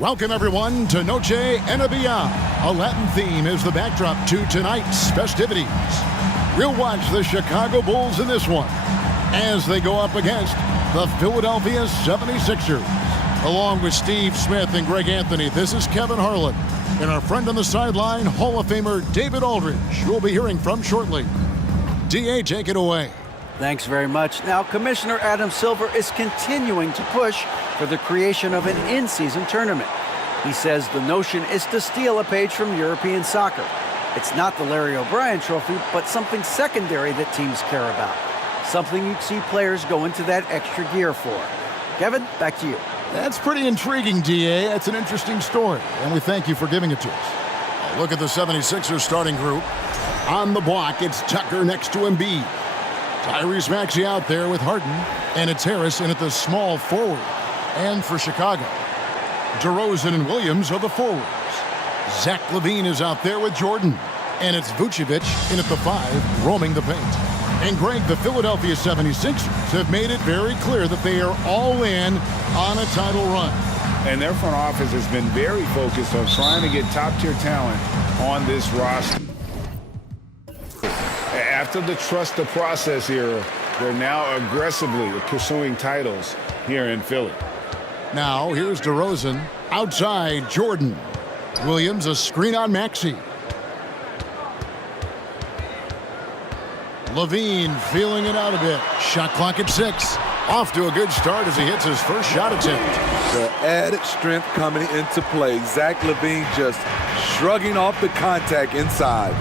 Welcome, everyone, to Noche Enabia. A Latin theme is the backdrop to tonight's festivities. We'll watch the Chicago Bulls in this one as they go up against the Philadelphia 76ers. Along with Steve Smith and Greg Anthony, this is Kevin Harlan. And our friend on the sideline, Hall of Famer David Aldridge, who we'll be hearing from shortly. D.A., take it away. Thanks very much. Now, Commissioner Adam Silver is continuing to push for the creation of an in-season tournament. He says the notion is to steal a page from European soccer. It's not the Larry O'Brien Trophy, but something secondary that teams care about. Something you'd see players go into that extra gear for. Kevin, back to you. That's pretty intriguing, D.A. That's an interesting story, and we thank you for giving it to us. Look at the 76ers starting group. On the block, it's Tucker next to Embiid. Tyrese Maxey out there with Harden, and it's Harrison at the small forward. And for Chicago, DeRozan and Williams are the forwards. Zach LaVine is out there with Jordan, and it's Vucevic in at the 5, roaming the paint. And Greg, the Philadelphia 76ers have made it very clear that they are all in on a title run. And their front office has been very focused on trying to get top-tier talent on this roster. After the trust the process era, they're now aggressively pursuing titles here in Philly. Now, here's DeRozan outside Jordan. Williams, a screen on Maxey. LaVine feeling it out a bit. Shot clock at 6. Off to a good start as he hits his first shot attempt. The added strength coming into play. Zach LaVine just shrugging off the contact inside.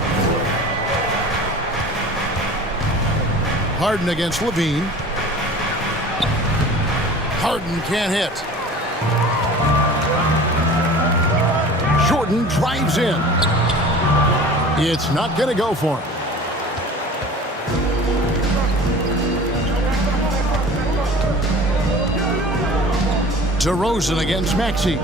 Harden against LaVine. Harden can't hit. Jordan drives in. It's not going to go for him. DeRozan against Maxey.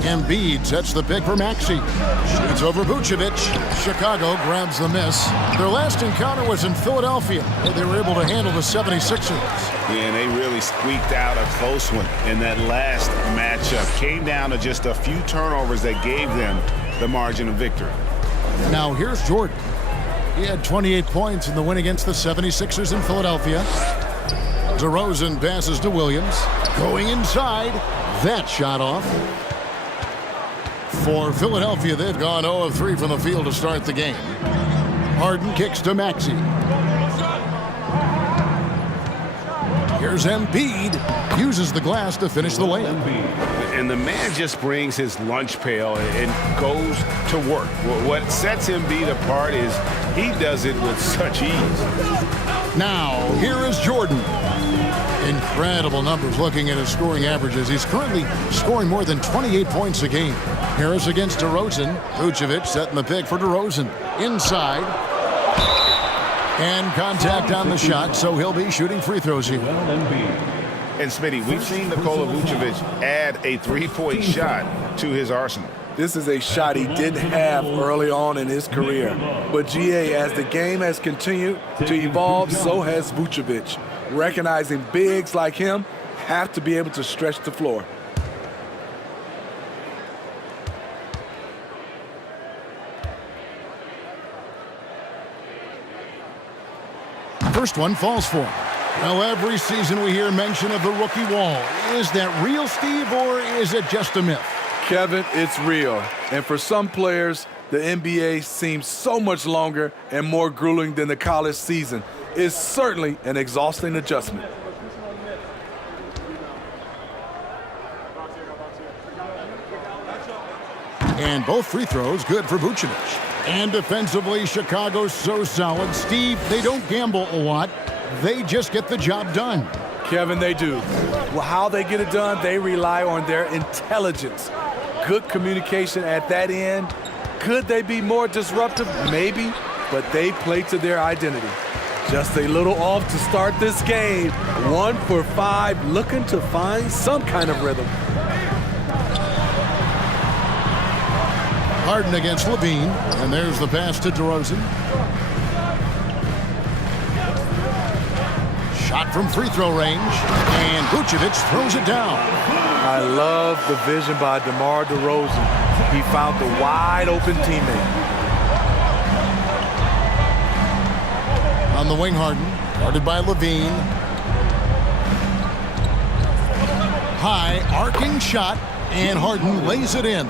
Embiid sets the pick for Maxey. Shoots over Vucevic. Chicago grabs the miss. Their last encounter was in Philadelphia, where they were able to handle the 76ers. Yeah, and they really squeaked out a close one in that last matchup. Came down to just a few turnovers that gave them the margin of victory. Now here's Jordan. He had 28 points in the win against the 76ers in Philadelphia. DeRozan passes to Williams. Going inside. That shot off. For Philadelphia, they've gone 0 of 3 from the field to start the game. Harden kicks to Maxey. Here's Embiid. Uses the glass to finish the layup. And the man just brings his lunch pail and goes to work. What sets Embiid apart is he does it with such ease. Now, here is Jordan. Incredible numbers looking at his scoring averages. He's currently scoring more than 28 points a game. Harris against DeRozan. Vucevic setting the pick for DeRozan. Inside. And contact on the shot, so he'll be shooting free throws here. And Smitty, we've seen Nikola Vucevic add a three-point shot to his arsenal. This is a shot he didn't have early on in his career. But GA, as the game has continued to evolve, so has Vucevic. Recognizing bigs like him have to be able to stretch the floor. First one falls for him. Well, every season we hear mention of the rookie wall. Is that real, Steve, or is it just a myth? Kevin, it's real. And for some players, the NBA seems so much longer and more grueling than the college season. It's certainly an exhausting adjustment. And both free throws good for Vucevic. And defensively, Chicago's so solid. Steve, they don't gamble a lot. They just get the job done. Kevin, they do. Well, how they get it done, they rely on their intelligence. Good communication at that end. Could they be more disruptive? Maybe, but they play to their identity. Just a little off to start this game. 1 for 5, looking to find some kind of rhythm. Harden against LaVine, and there's the pass to DeRozan. Shot from free throw range, and Vucevic throws it down. I love the vision by DeMar DeRozan. He found the wide open teammate. On the wing, Harden, guarded by Levine. High, arcing shot, and Harden lays it in.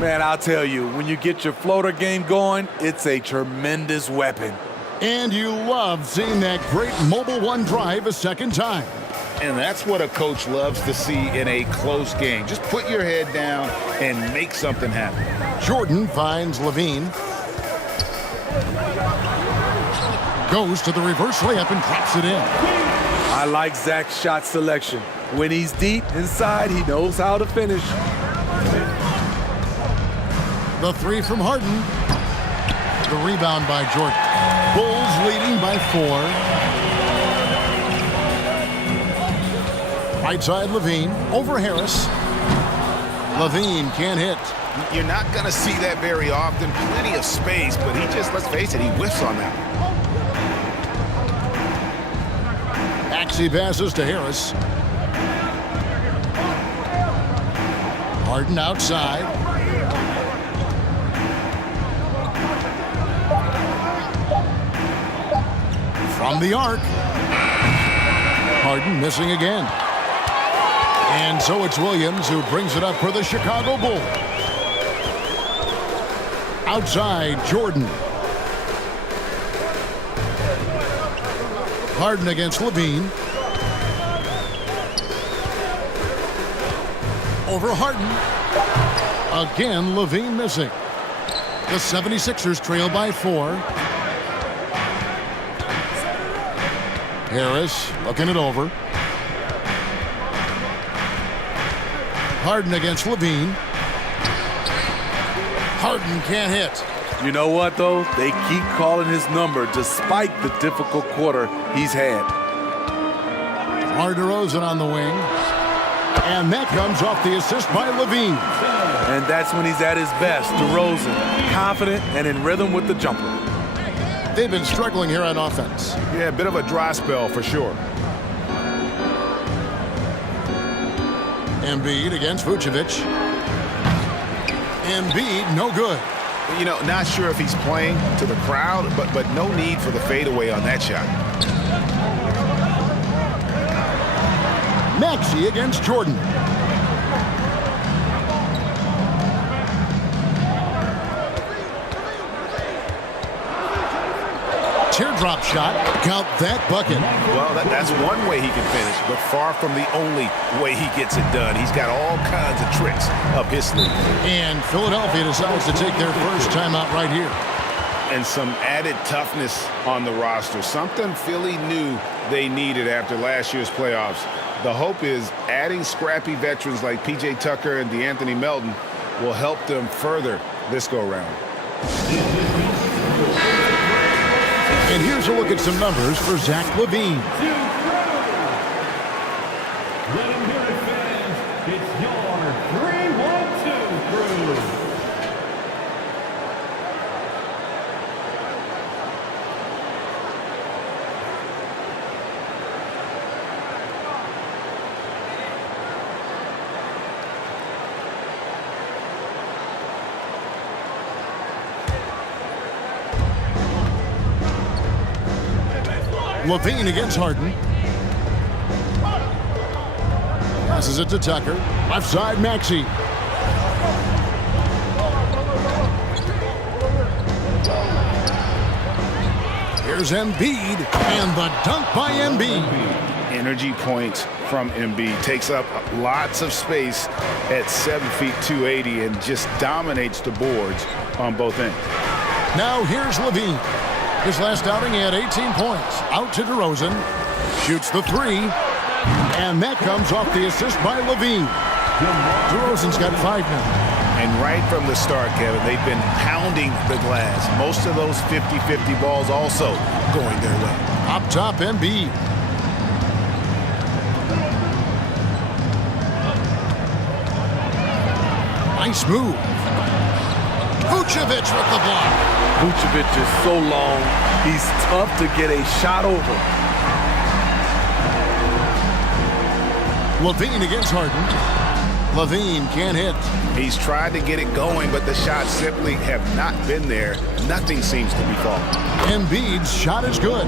Man, I'll tell you, when you get your floater game going, it's a tremendous weapon. And you love seeing that great mobile one drive a second time. And that's what a coach loves to see in a close game. Just put your head down and make something happen. Jordan finds Levine. Goes to the reverse layup and drops it in. I like Zach's shot selection. When he's deep inside, he knows how to finish. The three from Harden. The rebound by Jordan. Bulls leading by 4. Right side Levine over Harris. Levine can't hit. You're not going to see that very often. Plenty of space, but he just, let's face it, he whiffs on that. Maxey passes to Harris. Harden outside. From the arc. Harden missing again. And so it's Williams who brings it up for the Chicago Bulls. Outside, Jordan. Harden against Levine. Over Harden. Again, Levine missing. The 76ers trail by 4. Harris looking it over. Harden against Levine. Harden can't hit. You know what, though? They keep calling his number despite the difficult quarter he's had. DeMar DeRozan on the wing. And that comes off the assist by Levine. And that's when he's at his best. DeRozan, confident and in rhythm with the jumper. They've been struggling here on offense. Yeah, a bit of a dry spell for sure. Embiid against Vucevic. Embiid, no good. You know, not sure if he's playing to the crowd, but no need for the fadeaway on that shot. Maxey against Jordan. Teardrop shot. Count that bucket. Well, that's one way he can finish, but far from the only way he gets it done. He's got all kinds of tricks up his sleeve. And Philadelphia decides to take their first timeout right here. And some added toughness on the roster. Something Philly knew they needed after last year's playoffs. The hope is adding scrappy veterans like P.J. Tucker and DeAnthony Melton will help them further this go-round. And here's a look at some numbers for Zach Levine. Let him hear it, fans. It's your 3-1-2 crew. Levine against Harden. Passes it to Tucker. Left side, Maxey. Here's Embiid, and the dunk by Embiid. Energy points from Embiid. Takes up lots of space at 7 feet 280 and just dominates the boards on both ends. Now here's Levine. His last outing, he had 18 points. Out to DeRozan. Shoots the 3. And that comes off the assist by Levine. DeRozan's got 5 now. And right from the start, Kevin, they've been pounding the glass. Most of those 50-50 balls also going their way. Up top, Embiid. Nice move. Vucevic with the block. Vucevic is so long, he's tough to get a shot over. Levine against Harden. Levine can't hit. He's tried to get it going, but the shots simply have not been there. Nothing seems to be falling. Embiid's shot is good.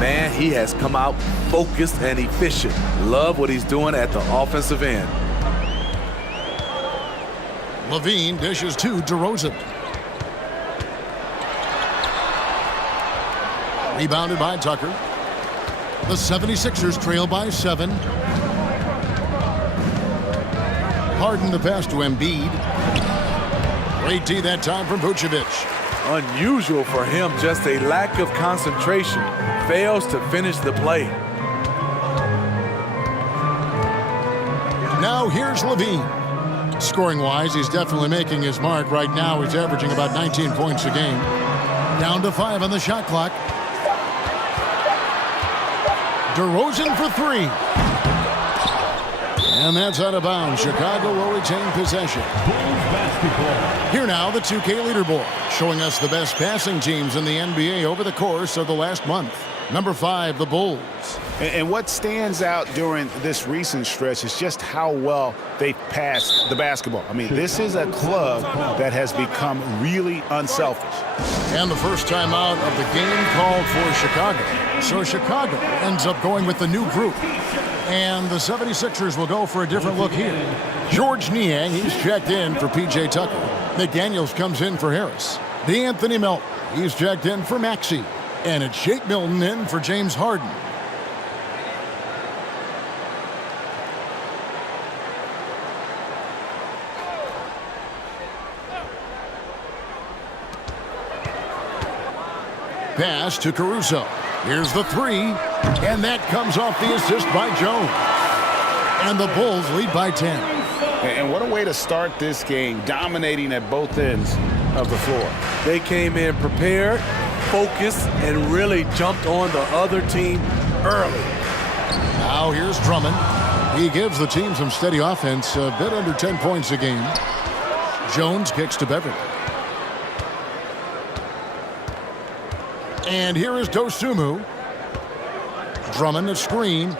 Man, he has come out focused and efficient. Love what he's doing at the offensive end. Levine dishes to DeRozan. Rebounded by Tucker. The 76ers trail by 7. Harden the pass to Embiid. Great D that time from Vucevic. Unusual for him, just a lack of concentration. Fails to finish the play. Now here's Levine. Scoring-wise, he's definitely making his mark. Right now, he's averaging about 19 points a game. Down to 5 on the shot clock. DeRozan for 3. And that's out of bounds. Chicago will retain possession. Here now, the 2K leaderboard, showing us the best passing teams in the NBA over the course of the last month. Number 5, the Bulls. And what stands out during this recent stretch is just how well they passed the basketball. I mean, this is a club that has become really unselfish. And the first time out of the game called for Chicago. So Chicago ends up going with the new group. And the 76ers will go for a different look here. George Niang, he's checked in for P.J. Tucker. McDaniels comes in for Harris. D'Anthony Melton, he's checked in for Maxey. And it's Shake Milton in for James Harden. Pass to Caruso. Here's the 3, and that comes off the assist by Jones. And the Bulls lead by 10. And what a way to start this game, dominating at both ends of the floor. They came in prepared, focused, and really jumped on the other team early. Now here's Drummond. He gives the team some steady offense, a bit under 10 points a game. Jones kicks to Beverly. And here is Dosunmu. Drummond, the screen.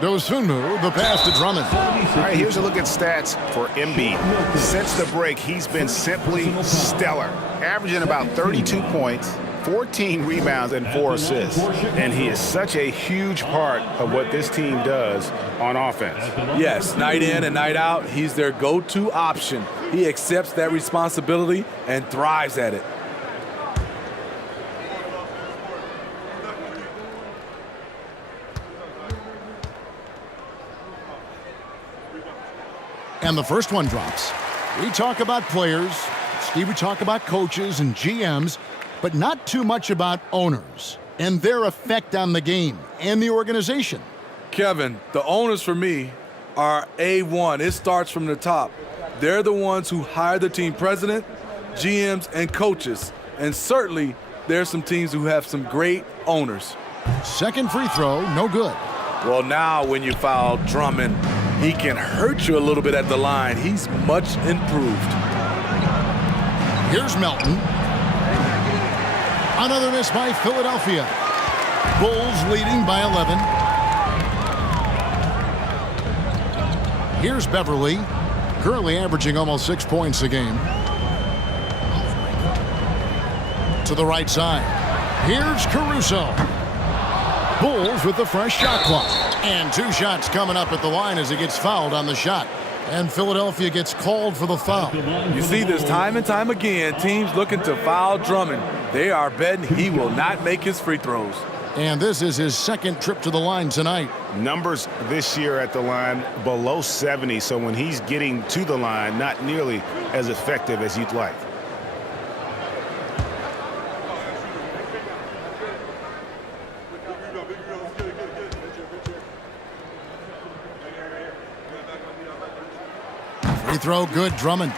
Dosunmu, the pass to Drummond. All right, here's a look at stats for Embiid. Since the break, he's been simply stellar, averaging about 32 points, 14 rebounds, and 4 assists. And he is such a huge part of what this team does on offense. Yes, night in and night out, he's their go-to option. He accepts that responsibility and thrives at it. And the first one drops. We talk about players, Steve, we talk about coaches and GMs, but not too much about owners and their effect on the game and the organization. Kevin, the owners for me are A1. It starts from the top. They're the ones who hire the team president, GMs, and coaches. And certainly, there's some teams who have some great owners. Second free throw, no good. Well, now when you foul Drummond, he can hurt you a little bit at the line. He's much improved. Here's Melton. Another miss by Philadelphia. Bulls leading by 11. Here's Beverly, currently averaging almost 6 points a game. To the right side. Here's Caruso. Bulls with the fresh shot clock. And 2 shots coming up at the line as he gets fouled on the shot. And Philadelphia gets called for the foul. You see this time and time again, teams looking to foul Drummond. They are betting he will not make his free throws. And this is his second trip to the line tonight. Numbers this year at the line below 70, so when he's getting to the line, not nearly as effective as you'd like. Free throw good, Drummond.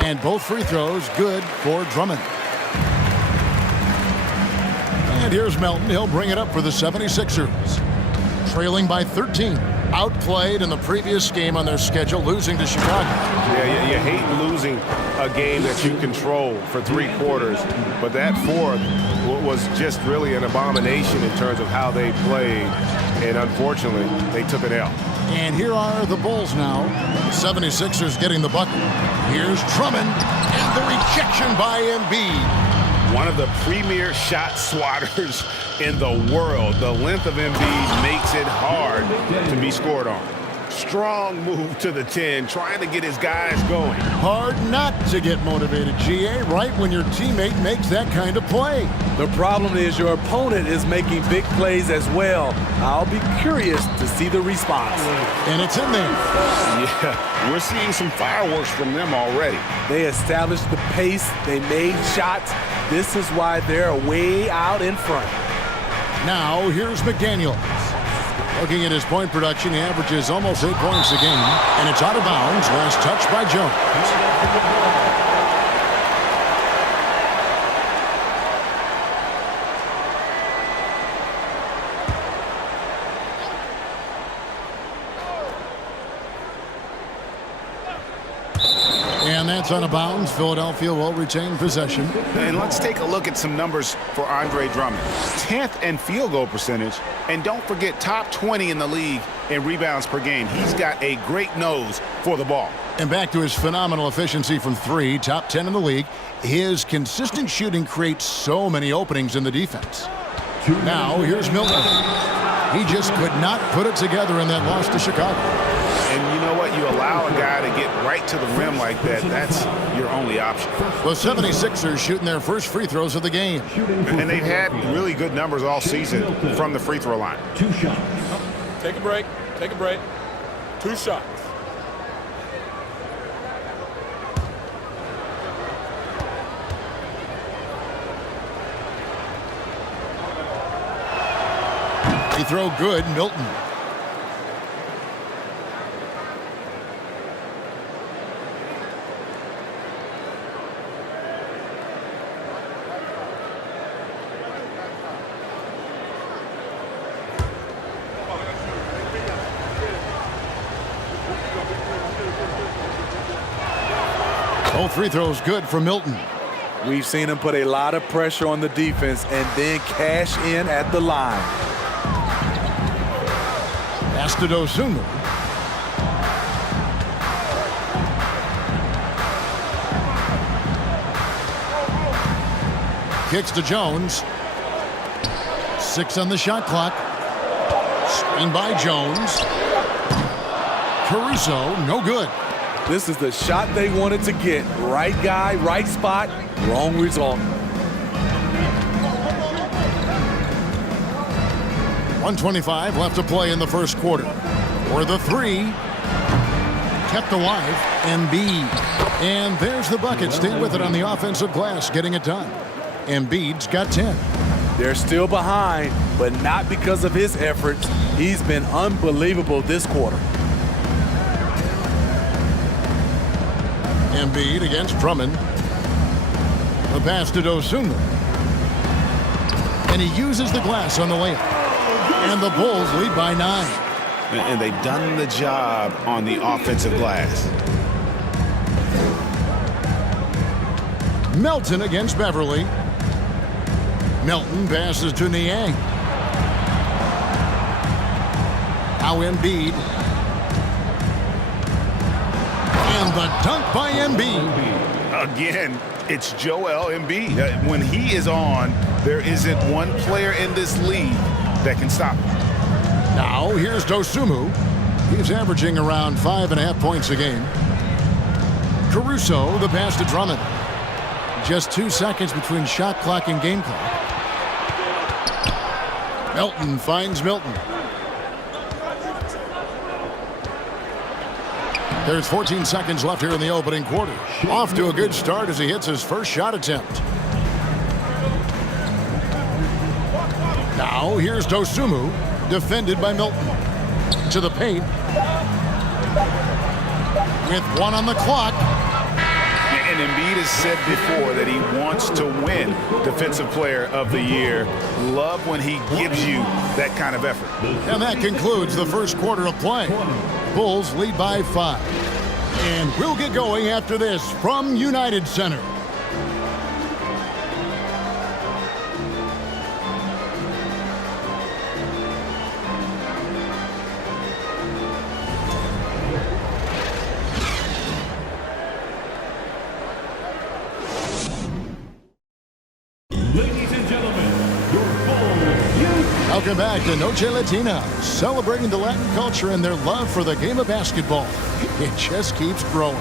And both free throws good for Drummond. And here's Melton. He'll bring it up for the 76ers. Trailing by 13. Outplayed in the previous game on their schedule, losing to Chicago. Yeah, you hate losing a game that you control for 3 quarters, but that fourth was just really an abomination in terms of how they played, and unfortunately, they took an L. And here are the Bulls now. The 76ers getting the bucket. Here's Drummond, and the rejection by Embiid. One of the premier shot swatters in the world. The length of Embiid makes it hard to be scored on. Strong move to the 10, trying to get his guys going. Hard not to get motivated, GA, right when your teammate makes that kind of play. The problem is your opponent is making big plays as well. I'll be curious to see the response. And it's in there. Yeah, we're seeing some fireworks from them already. They established the pace. They made shots. This is why they're way out in front. Now, here's McDaniels. Looking at his point production, he averages almost 8 points a game, and it's out of bounds. Last touch by Jones. And that's out of bounds. Philadelphia will retain possession. And let's take a look at some numbers for Andre Drummond. 10th in field goal percentage. And don't forget, top 20 in the league in rebounds per game. He's got a great nose for the ball. And back to his phenomenal efficiency from 3, top 10 in the league. His consistent shooting creates so many openings in the defense. Now, here's Milton. He just could not put it together in that loss to Chicago. And you know what? You allow a guy to get right to the rim like that, that's your only option. The 76ers shooting their first free throws of the game. And they've had really good numbers all season from the free throw line. 2 shots. Take a break. Take a break. 2 shots. Free throw good, Milton. Both free throws good for Milton. We've seen him put a lot of pressure on the defense and then cash in at the line. Pass to Dosunmu. Kicks to Jones. 6 on the shot clock. Screen by Jones. Caruso, no good. This is the shot they wanted to get. Right guy, right spot, wrong result. 1:25 left to play in the first quarter. For the 3. Kept alive, Embiid. And there's the bucket. Stay with it on the offensive glass, getting it done. Embiid's got 10. They're still behind, but not because of his efforts. He's been unbelievable this quarter. Embiid against Drummond. The pass to Dosunmu. And he uses the glass on the layup. And the Bulls lead by 9. And they've done the job on the offensive glass. Melton against Beverly. Melton passes to Niang. Now Embiid. And the dunk by Embiid. Again, it's Joel Embiid. When he is on, there isn't one player in this league that can stop him. Now here's Dosunmu. He's averaging around 5.5 points a game. Caruso, the pass to Drummond. Just 2 seconds between shot clock and game clock. Melton finds Milton. There's 14 seconds left here in the opening quarter. Off to a good start as he hits his first shot attempt. Now here's Dosunmu, defended by Milton. To the paint. With 1 on the clock. And And Embiid has said before that he wants to win Defensive Player of the Year. Love when he gives you that kind of effort. And that concludes the first quarter of play. Bulls lead by 5. And we'll get going after this from United Center. Ladies and gentlemen, your Bulls youth. Welcome back to Noche Latina, celebrating the Latin culture and their love for the game of basketball. It just keeps growing.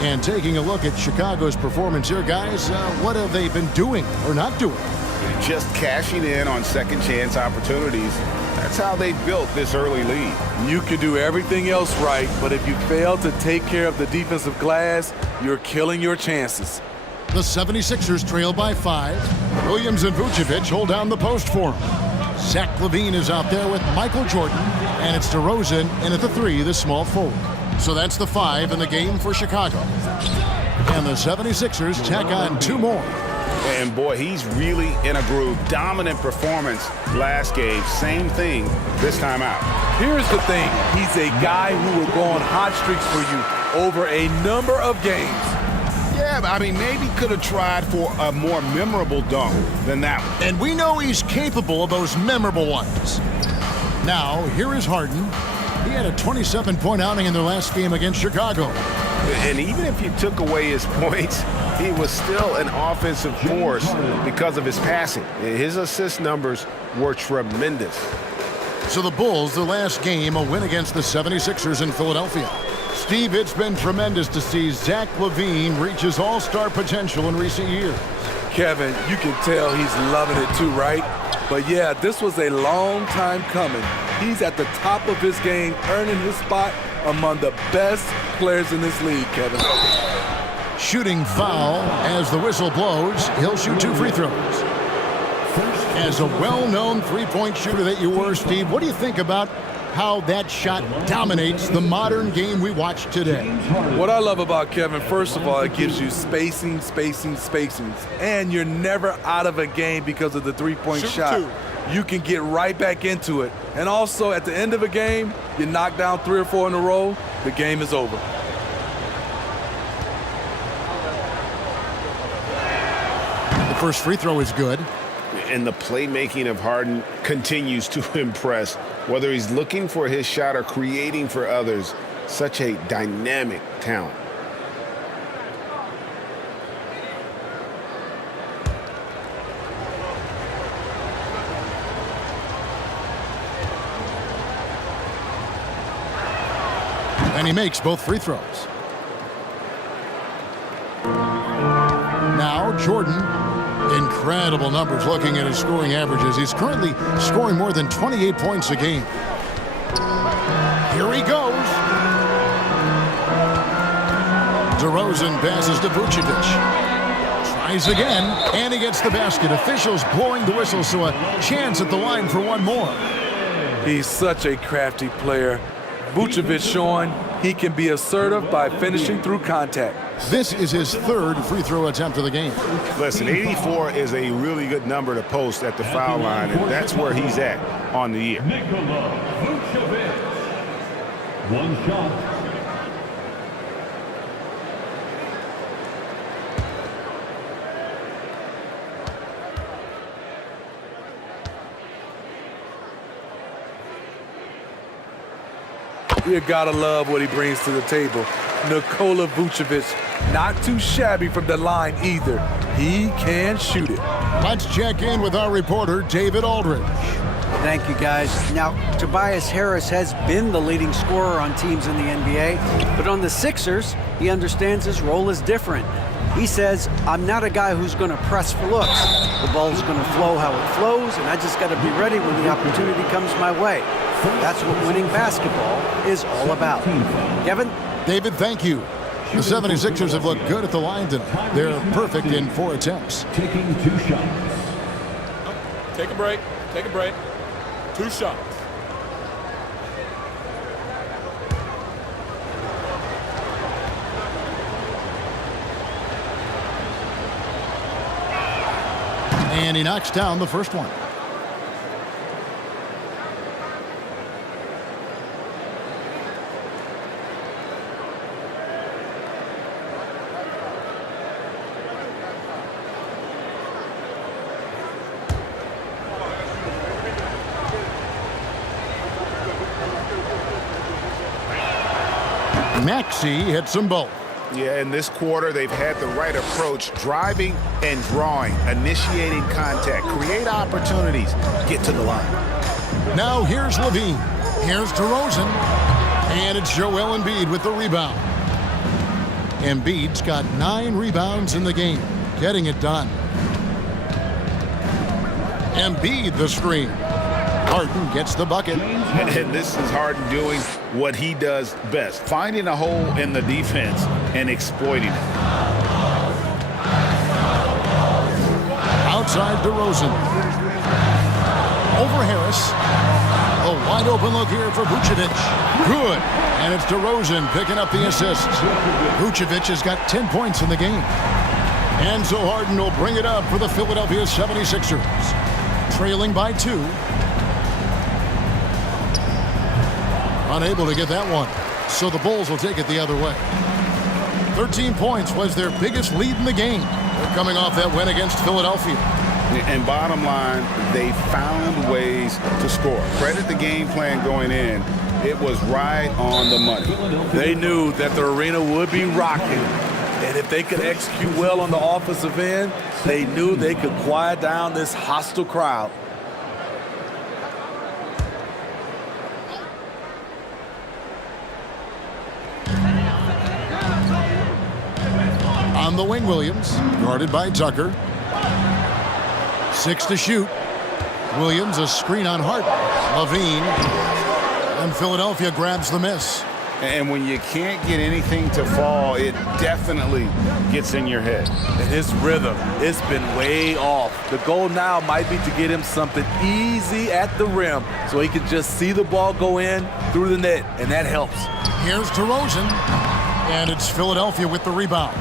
And taking a look at Chicago's performance here, guys, what have they been doing or not doing? Just cashing in on second chance opportunities. That's how they built this early lead. You can do everything else right, but if you fail to take care of the defensive glass, you're killing your chances. The 76ers trail by 5. Williams and Vucevic hold down the post for him. Zach LaVine is out there with Michael Jordan, and it's DeRozan in at the 3, the small forward. So that's the 5 in the game for Chicago. And the 76ers tack on 2 more. And boy, he's really in a groove. Dominant performance last game. Same thing this time out. Here's the thing. He's a guy who will go on hot streaks for you over a number of games. Yeah, I mean, maybe could have tried for a more memorable dunk than that one. And we know he's capable of those memorable ones. Now, here is Harden. He had a 27-point outing in their last game against Chicago. And even if you took away his points, he was still an offensive force because of his passing. His assist numbers were tremendous. So the Bulls, the last game, a win against the 76ers in Philadelphia. Steve, it's been tremendous to see Zach LaVine reach his all-star potential in recent years. Kevin, you can tell he's loving it too, right? But yeah, this was a long time coming. He's at the top of his game, earning his spot among the best players in this league, Kevin. Shooting foul as the whistle blows. He'll shoot 2 free throws. As a well-known three-point shooter that you were, Steve, what do you think about how that shot dominates the modern game we watch today? What I love about Kevin, first of all, it gives you spacing. And you're never out of a game because of the three-point shot. You can get right back into it. And also, at the end of a game, you knock down 3 or 4 in a row, the game is over. The first free throw is good. And the playmaking of Harden continues to impress. Whether he's looking for his shot or creating for others, such a dynamic talent. And he makes both free throws. Now Jordan. Incredible numbers looking at his scoring averages. He's currently scoring more than 28 points a game. Here he goes. DeRozan passes to Vucevic. Tries again, and he gets the basket. Officials blowing the whistle, so a chance at the line for one more. He's such a crafty player. Vucevic showing he can be assertive by finishing through contact. This is his 3rd free throw attempt of the game. Listen, 84 is a really good number to post at the foul line, and that's where he's at on the year. Nikola Vucevic. 1 shot. You gotta love what he brings to the table. Nikola Vucevic, not too shabby from the line either. He can shoot it. Let's check in with our reporter, David Aldridge. Thank you, guys. Now, Tobias Harris has been the leading scorer on teams in the NBA, but on the Sixers, he understands his role is different. He says, I'm not a guy who's going to press for looks. The ball's going to flow how it flows, and I just got to be ready when the opportunity comes my way. That's what winning basketball is all about. Kevin? David, thank you. The 76ers have looked good at the line tonight. They're perfect in 4 attempts. Taking 2 shots. Take a break. 2 shots. And he knocks down the first one. Maxey hits them both. Yeah, in this quarter, they've had the right approach, driving and drawing, initiating contact, create opportunities, get to the line. Now here's Levine. Here's DeRozan. And it's Joel Embiid with the rebound. Embiid's got 9 rebounds in the game, getting it done. Embiid the screen. Harden gets the bucket. And this is Harden doing what he does best, finding a hole in the defense and exploiting it. Outside DeRozan. Over Harris. A wide open look here for Vucevic. Good. And it's DeRozan picking up the assist. Vucevic has got 10 points in the game. And so Harden will bring it up for the Philadelphia 76ers. Trailing by 2. Unable to get that one. So the Bulls will take it the other way. 13 points was their biggest lead in the game. They're coming off that win against Philadelphia. And bottom line, they found ways to score. Credit the game plan going in. It was right on the money. They knew that the arena would be rocking. And if they could execute well on the offensive end, they knew they could quiet down this hostile crowd. On the wing, Williams, guarded by Tucker. 6 to shoot. Williams, a screen on Harden. Levine. And Philadelphia grabs the miss. And when you can't get anything to fall, it definitely gets in your head. And his rhythm, it's been way off. The goal now might be to get him something easy at the rim so he can just see the ball go in through the net, and that helps. Here's DeRozan. And it's Philadelphia with the rebound.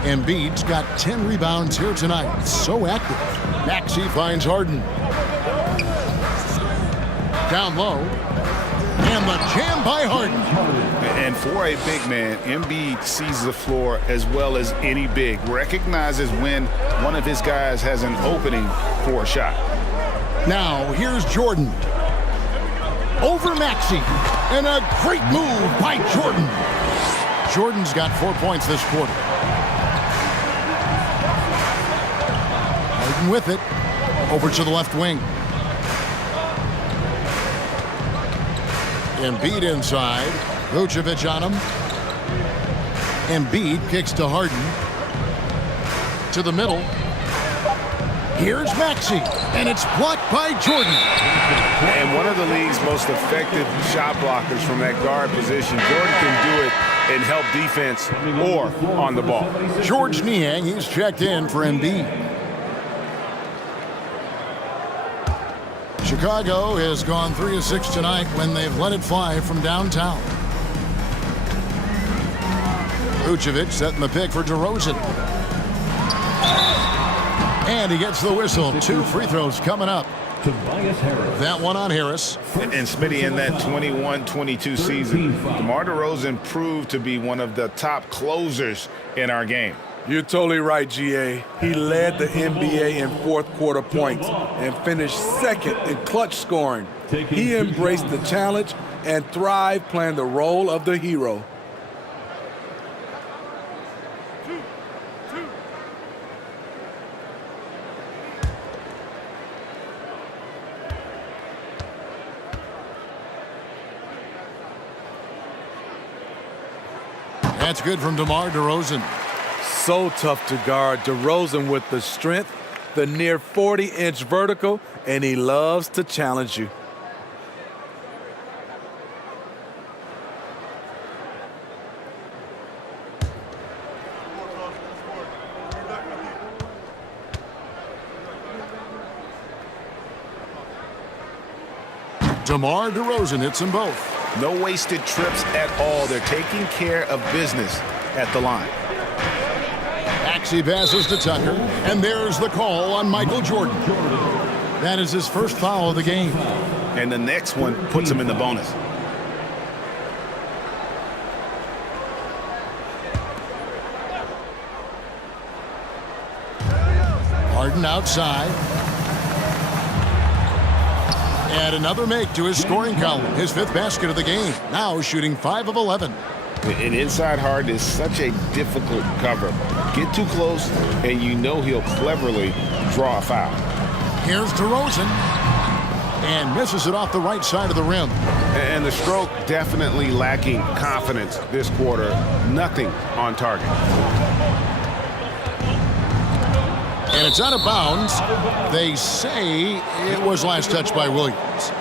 Embiid's got 10 rebounds here tonight. So active. Maxey finds Harden. Down low. And the jam by Harden. And for a big man, Embiid sees the floor as well as any big. Recognizes when one of his guys has an opening for a shot. Now, here's Jordan. Over Maxey. And a great move by Jordan. Jordan's got 4 points this quarter. Harden with it. Over to the left wing. Embiid inside. Vucevic on him. Embiid kicks to Harden. To the middle. Here's Maxey. And it's blocked by Jordan. And one of the league's most effective shot blockers from that guard position. Jordan can do it and help defense or on the ball. George Niang, he's checked in for Embiid. Chicago has gone 3 of 6 tonight when they've let it fly from downtown. Vucevic setting the pick for DeRozan. And he gets the whistle. 2 free throws coming up. That one on Harris. And Smitty, in that 21-22 season, DeMar DeRozan proved to be one of the top closers in our game. You're totally right, GA. He led the NBA in fourth quarter points and finished second in clutch scoring. He embraced the challenge and thrived playing the role of the hero. That's good from DeMar DeRozan. So tough to guard. DeRozan with the strength, the near 40-inch vertical, and he loves to challenge you. DeMar DeRozan hits them both. No wasted trips at all. They're taking care of business at the line. Maxey passes to Tucker, and there's the call on Michael Jordan. That is his first foul of the game. And the next one puts him in the bonus. Harden outside. And another make to his scoring column. His 5th basket of the game. Now shooting 5 of 11. An inside Harden is such a difficult cover. Get too close, and you know he'll cleverly draw a foul. Here's DeRozan. And misses it off the right side of the rim. And the stroke definitely lacking confidence this quarter. Nothing on target. And it's out of bounds. They say it was last touched by Williams.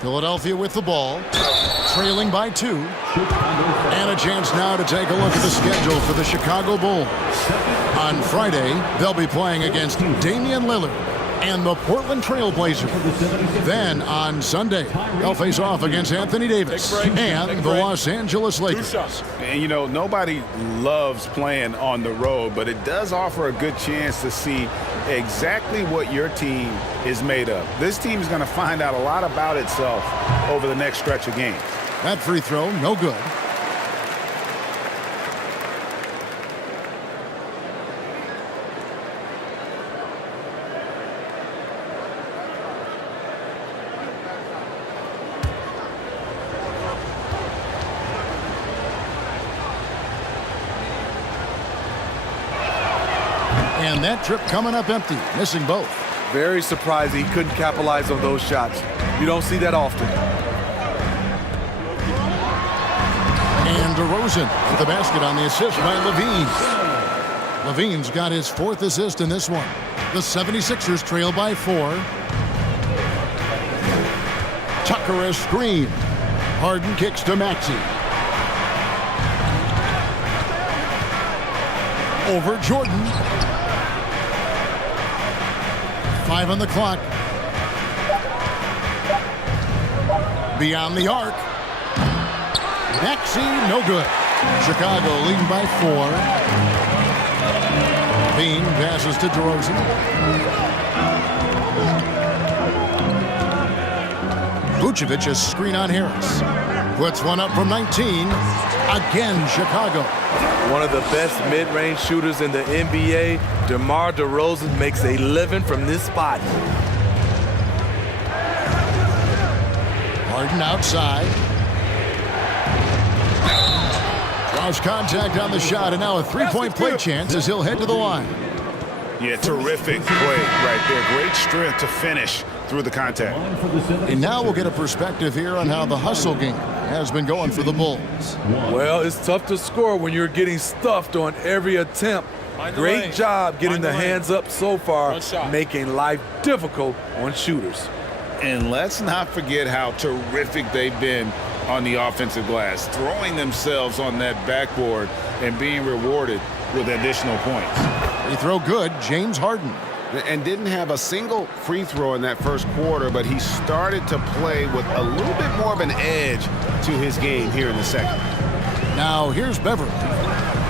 Philadelphia with the ball, trailing by 2. And a chance now to take a look at the schedule for the Chicago Bulls. On Friday, they'll be playing against Damian Lillard and the Portland Trail Blazers. Then on Sunday, they'll face off against Anthony Davis and the Los Angeles Lakers. And you know, nobody loves playing on the road, but it does offer a good chance to see exactly what your team is made of. This team is going to find out a lot about itself over the next stretch of games. That free throw, no good. And that trip coming up empty, missing both. Very surprised he couldn't capitalize on those shots. You don't see that often. And DeRozan at the basket on the assist by Levine. Levine's got his 4th assist in this one. The 76ers trail by 4. Tucker a screen. Harden kicks to Maxey. Over Jordan. 5 on the clock. Beyond the arc. Maxey, no good. Chicago leading by 4. Bean passes to DeRozan. Vucevic a screen on Harris. Puts one up from 19. Again, Chicago. One of the best mid-range shooters in the NBA, DeMar DeRozan makes a living from this spot. Harden outside. Draws contact on the shot, and now a 3-point play chance as he'll head to the line. Yeah, terrific play right there. Great strength to finish through the contact. And now we'll get a perspective here on how the hustle game has been going for the Bulls. Well, it's tough to score when you're getting stuffed on every attempt. Great job getting the hands up so far, making life difficult on shooters. And let's not forget how terrific they've been on the offensive glass, throwing themselves on that backboard and being rewarded with additional points. Free throw good, James Harden. And didn't have a single free throw in that first quarter, but he started to play with a little bit more of an edge to his game here in the second. Now here's Beverly.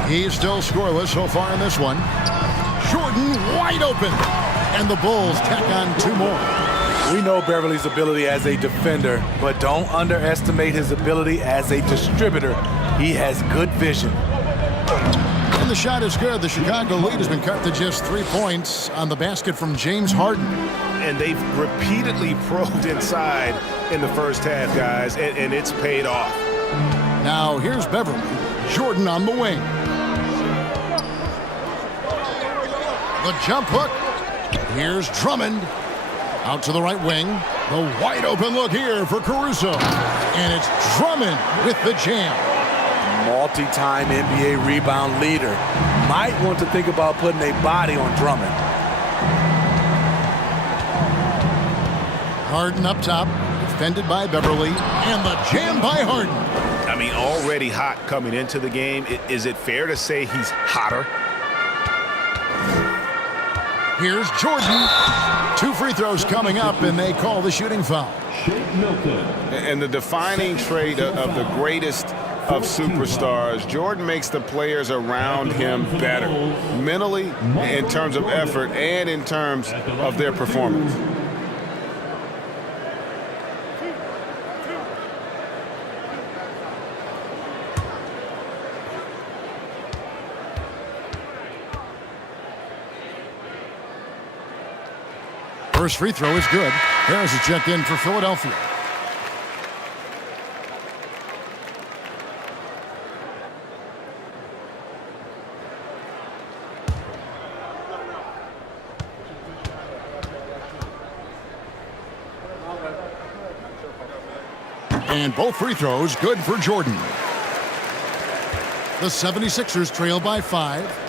He's still scoreless so far in this one. Jordan wide open. And the Bulls tack on 2 more. We know Beverly's ability as a defender, but don't underestimate his ability as a distributor. He has good vision. And the shot is good. The Chicago lead has been cut to just 3 points on the basket from James Harden. And they've repeatedly probed inside in the first half, guys, and it's paid off. Now here's Beverly. Jordan on the wing. The jump hook. Here's Drummond. Out to the right wing. The wide open look here for Caruso. And it's Drummond with the jam. Multi-time NBA rebound leader. Might want to think about putting a body on Drummond. Harden up top, defended by Beverly, and the jam by Harden. I mean, already hot coming into the game. Is it fair to say he's hotter? Here's Jordan. 2 free throws coming up, and they call the shooting foul. And the defining trait of the greatest of superstars, Jordan makes the players around him better, mentally, in terms of effort, and in terms of their performance. First free throw is good. Harris is checked in for Philadelphia. And both free throws good for Jordan. The 76ers trail by 5.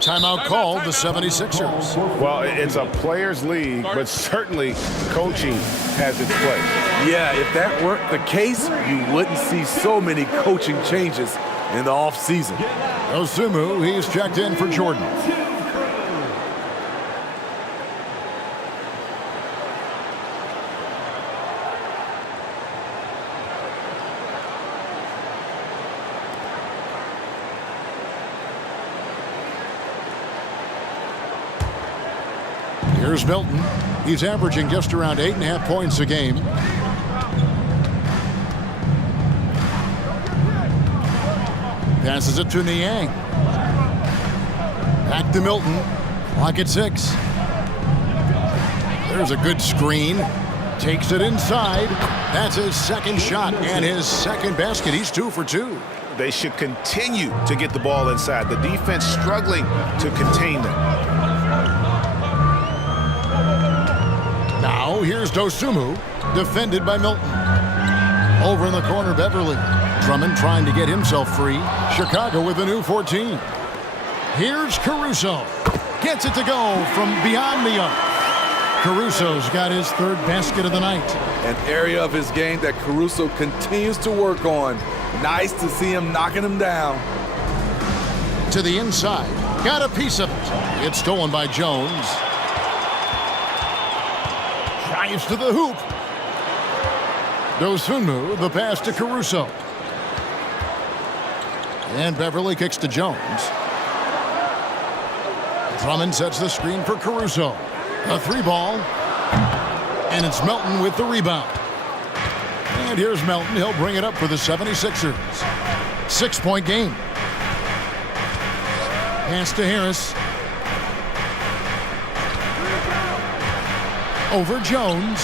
Timeout called the 76ers. Well, it's a players' league, but certainly coaching has its place. Yeah, if that weren't the case, you wouldn't see so many coaching changes in the offseason. Osumu, he's checked in for Jordan. Here's Milton. He's averaging just around 8.5 points a game. Passes it to Niang. Back to Milton. Clock at 6. There's a good screen. Takes it inside. That's his second shot and his second basket. He's 2 for 2. They should continue to get the ball inside. The defense struggling to contain them. Now here's Dosunmu, defended by Milton. Over in the corner, Beverly. Drummond trying to get himself free. Chicago with a new 14. Here's Caruso. Gets it to go from beyond the arc. Caruso's got his 3rd basket of the night. An area of his game that Caruso continues to work on. Nice to see him knocking him down. To the inside. Got a piece of it. It's stolen by Jones. Drives to the hoop. Dosunmu, the pass to Caruso. And Beverly kicks to Jones. Drummond sets the screen for Caruso. A 3-ball. And it's Melton with the rebound. And here's Melton. He'll bring it up for the 76ers. 6-point game. Pass to Harris. Over Jones.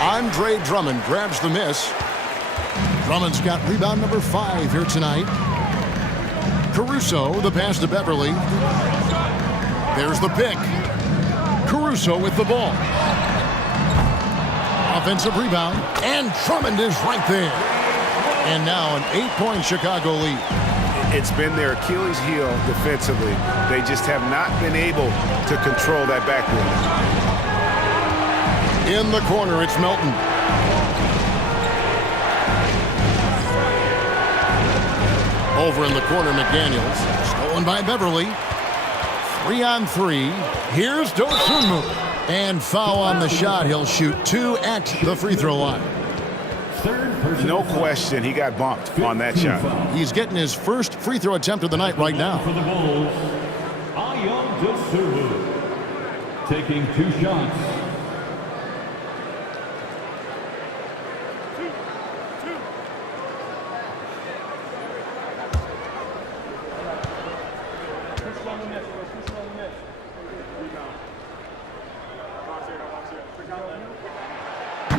Andre Drummond grabs the miss. Drummond's got rebound number 5 here tonight. Caruso, the pass to Beverly. There's the pick. Caruso with the ball. Offensive rebound. And Drummond is right there. And now an 8-point Chicago lead. It's been their Achilles heel defensively. They just have not been able to control that backboard. In the corner, it's Melton. Over in the corner, McDaniels. Stolen by Beverly. 3-on-3. Here's Dosunmu. And foul on the shot. He'll shoot 2 at the free throw line. No question, he got bumped on that shot. He's getting his first free throw attempt of the night right now. For the Bulls, Dosunmu taking 2 shots.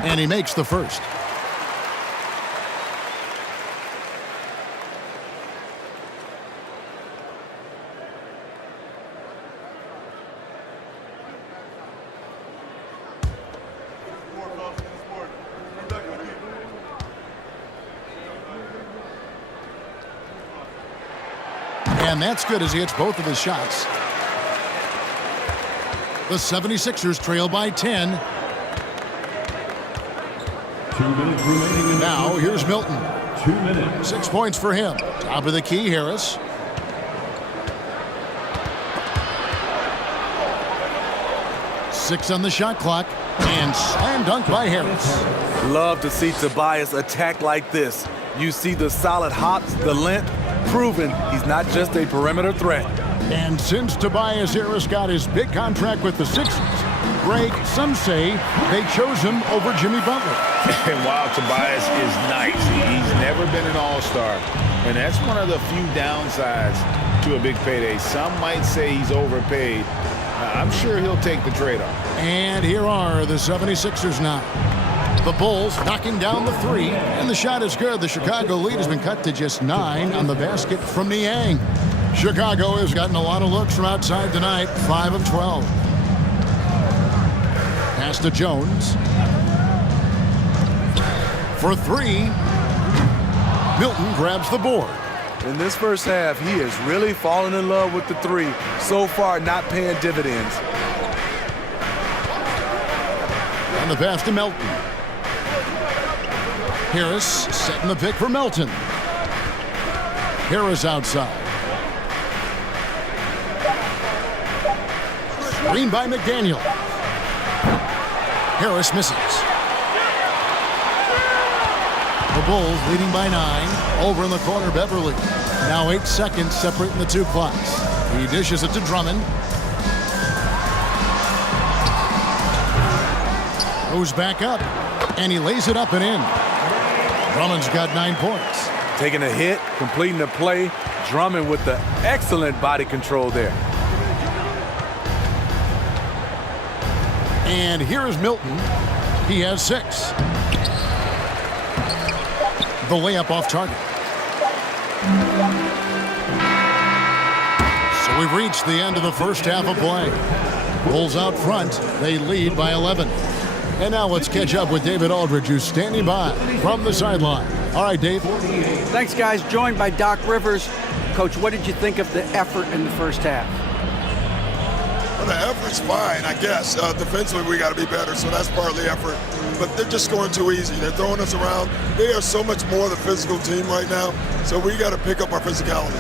And he makes the first. And that's good as he hits both of his shots. The 76ers trail by 10. 2 minutes remaining. Now here's Milton. 2 minutes. 6 points for him. Top of the key, Harris. 6 on the shot clock. And slam dunk by Harris. Love to see Tobias attack like this. You see the solid hops, the length, proving he's not just a perimeter threat. And since Tobias Harris got his big contract with the Sixers, Greg, some say they chose him over Jimmy Butler. And while Tobias is nice, he's never been an all-star. And that's one of the few downsides to a big payday. Some might say he's overpaid. I'm sure he'll take the trade-off. And here are the 76ers now. The Bulls knocking down the 3, and the shot is good. The Chicago lead has been cut to just 9 on the basket from Niang. Chicago has gotten a lot of looks from outside tonight, 5 of 12. Pass to Jones. For 3, Milton grabs the board. In this first half, he is really falling in love with the 3. So far, not paying dividends. And the pass to Melton. Harris setting the pick for Melton. Harris outside. Screen by McDaniel. Harris misses. The Bulls leading by 9. Over in the corner, Beverly. Now 8 seconds separating the two clocks. He dishes it to Drummond. Goes back up, and he lays it up and in. Drummond's got 9 points. Taking a hit, completing the play. Drummond with the excellent body control there. And here is Milton. He has 6. The layup off target. So we've reached the end of the first half of play. Bulls out front. They lead by 11. And now let's catch up with David Aldridge, who's standing by from the sideline. All right, Dave. Thanks, guys. Joined by Doc Rivers. Coach, what did you think of the effort in the first half? Well, the effort's fine, I guess. Defensively, we got to be better, so that's part of the effort. But they're just scoring too easy. They're throwing us around. They are so much more the physical team right now, so we got to pick up our physicality.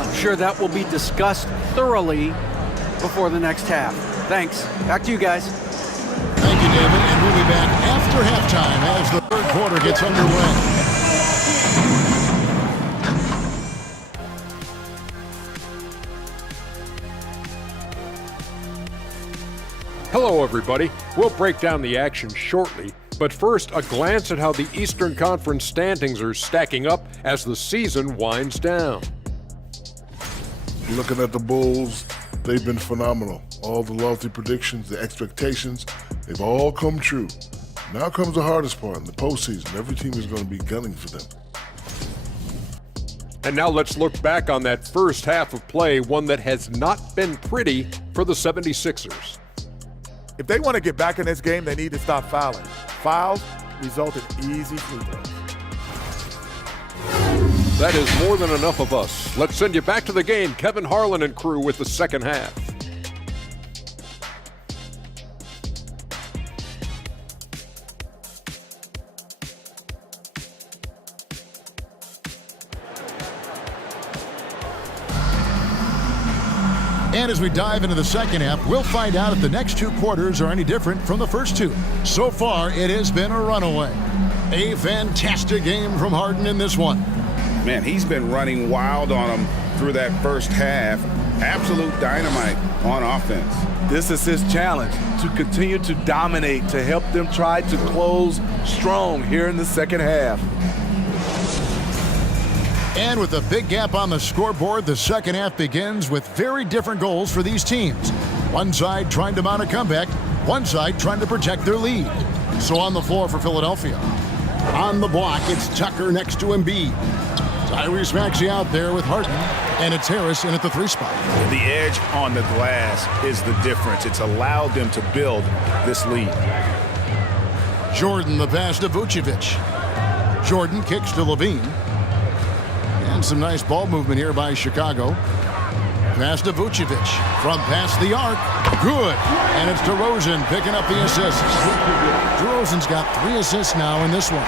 I'm sure that will be discussed thoroughly before the next half. Thanks. Back to you guys. Thank you, David. And we'll be back after halftime as the third quarter gets underway. Hello, everybody. We'll break down the action shortly, but first, a glance at how the Eastern Conference standings are stacking up as the season winds down. Looking at the Bulls, they've been phenomenal. All the lofty predictions, the expectations, they've all come true. Now comes the hardest part in the postseason. Every team is going to be gunning for them. And now let's look back on that first half of play, one that has not been pretty for the 76ers. If they want to get back in this game, they need to stop fouling. Fouls result in easy free throws. That is more than enough of us. Let's send you back to the game, Kevin Harlan and crew with the second half. And as we dive into the second half, we'll find out if the next 2 quarters are any different from the first 2. So far, it has been a runaway. A fantastic game from Harden in this one. Man, he's been running wild on them through that first half. Absolute dynamite on offense. This is his challenge, to continue to dominate, to help them try to close strong here in the second half. And with a big gap on the scoreboard, the second half begins with very different goals for these teams. One side trying to mount a comeback, one side trying to protect their lead. So on the floor for Philadelphia. On the block, it's Tucker next to Embiid. Tyrese Maxey out there with Harden, and it's Harris in at the 3 spot. The edge on the glass is the difference. It's allowed them to build this lead. Jordan the pass to Vucevic. Jordan kicks to Levine. And some nice ball movement here by Chicago. Pass to Vucevic from past the arc. Good. And it's DeRozan picking up the assists. DeRozan's got 3 assists now in this one.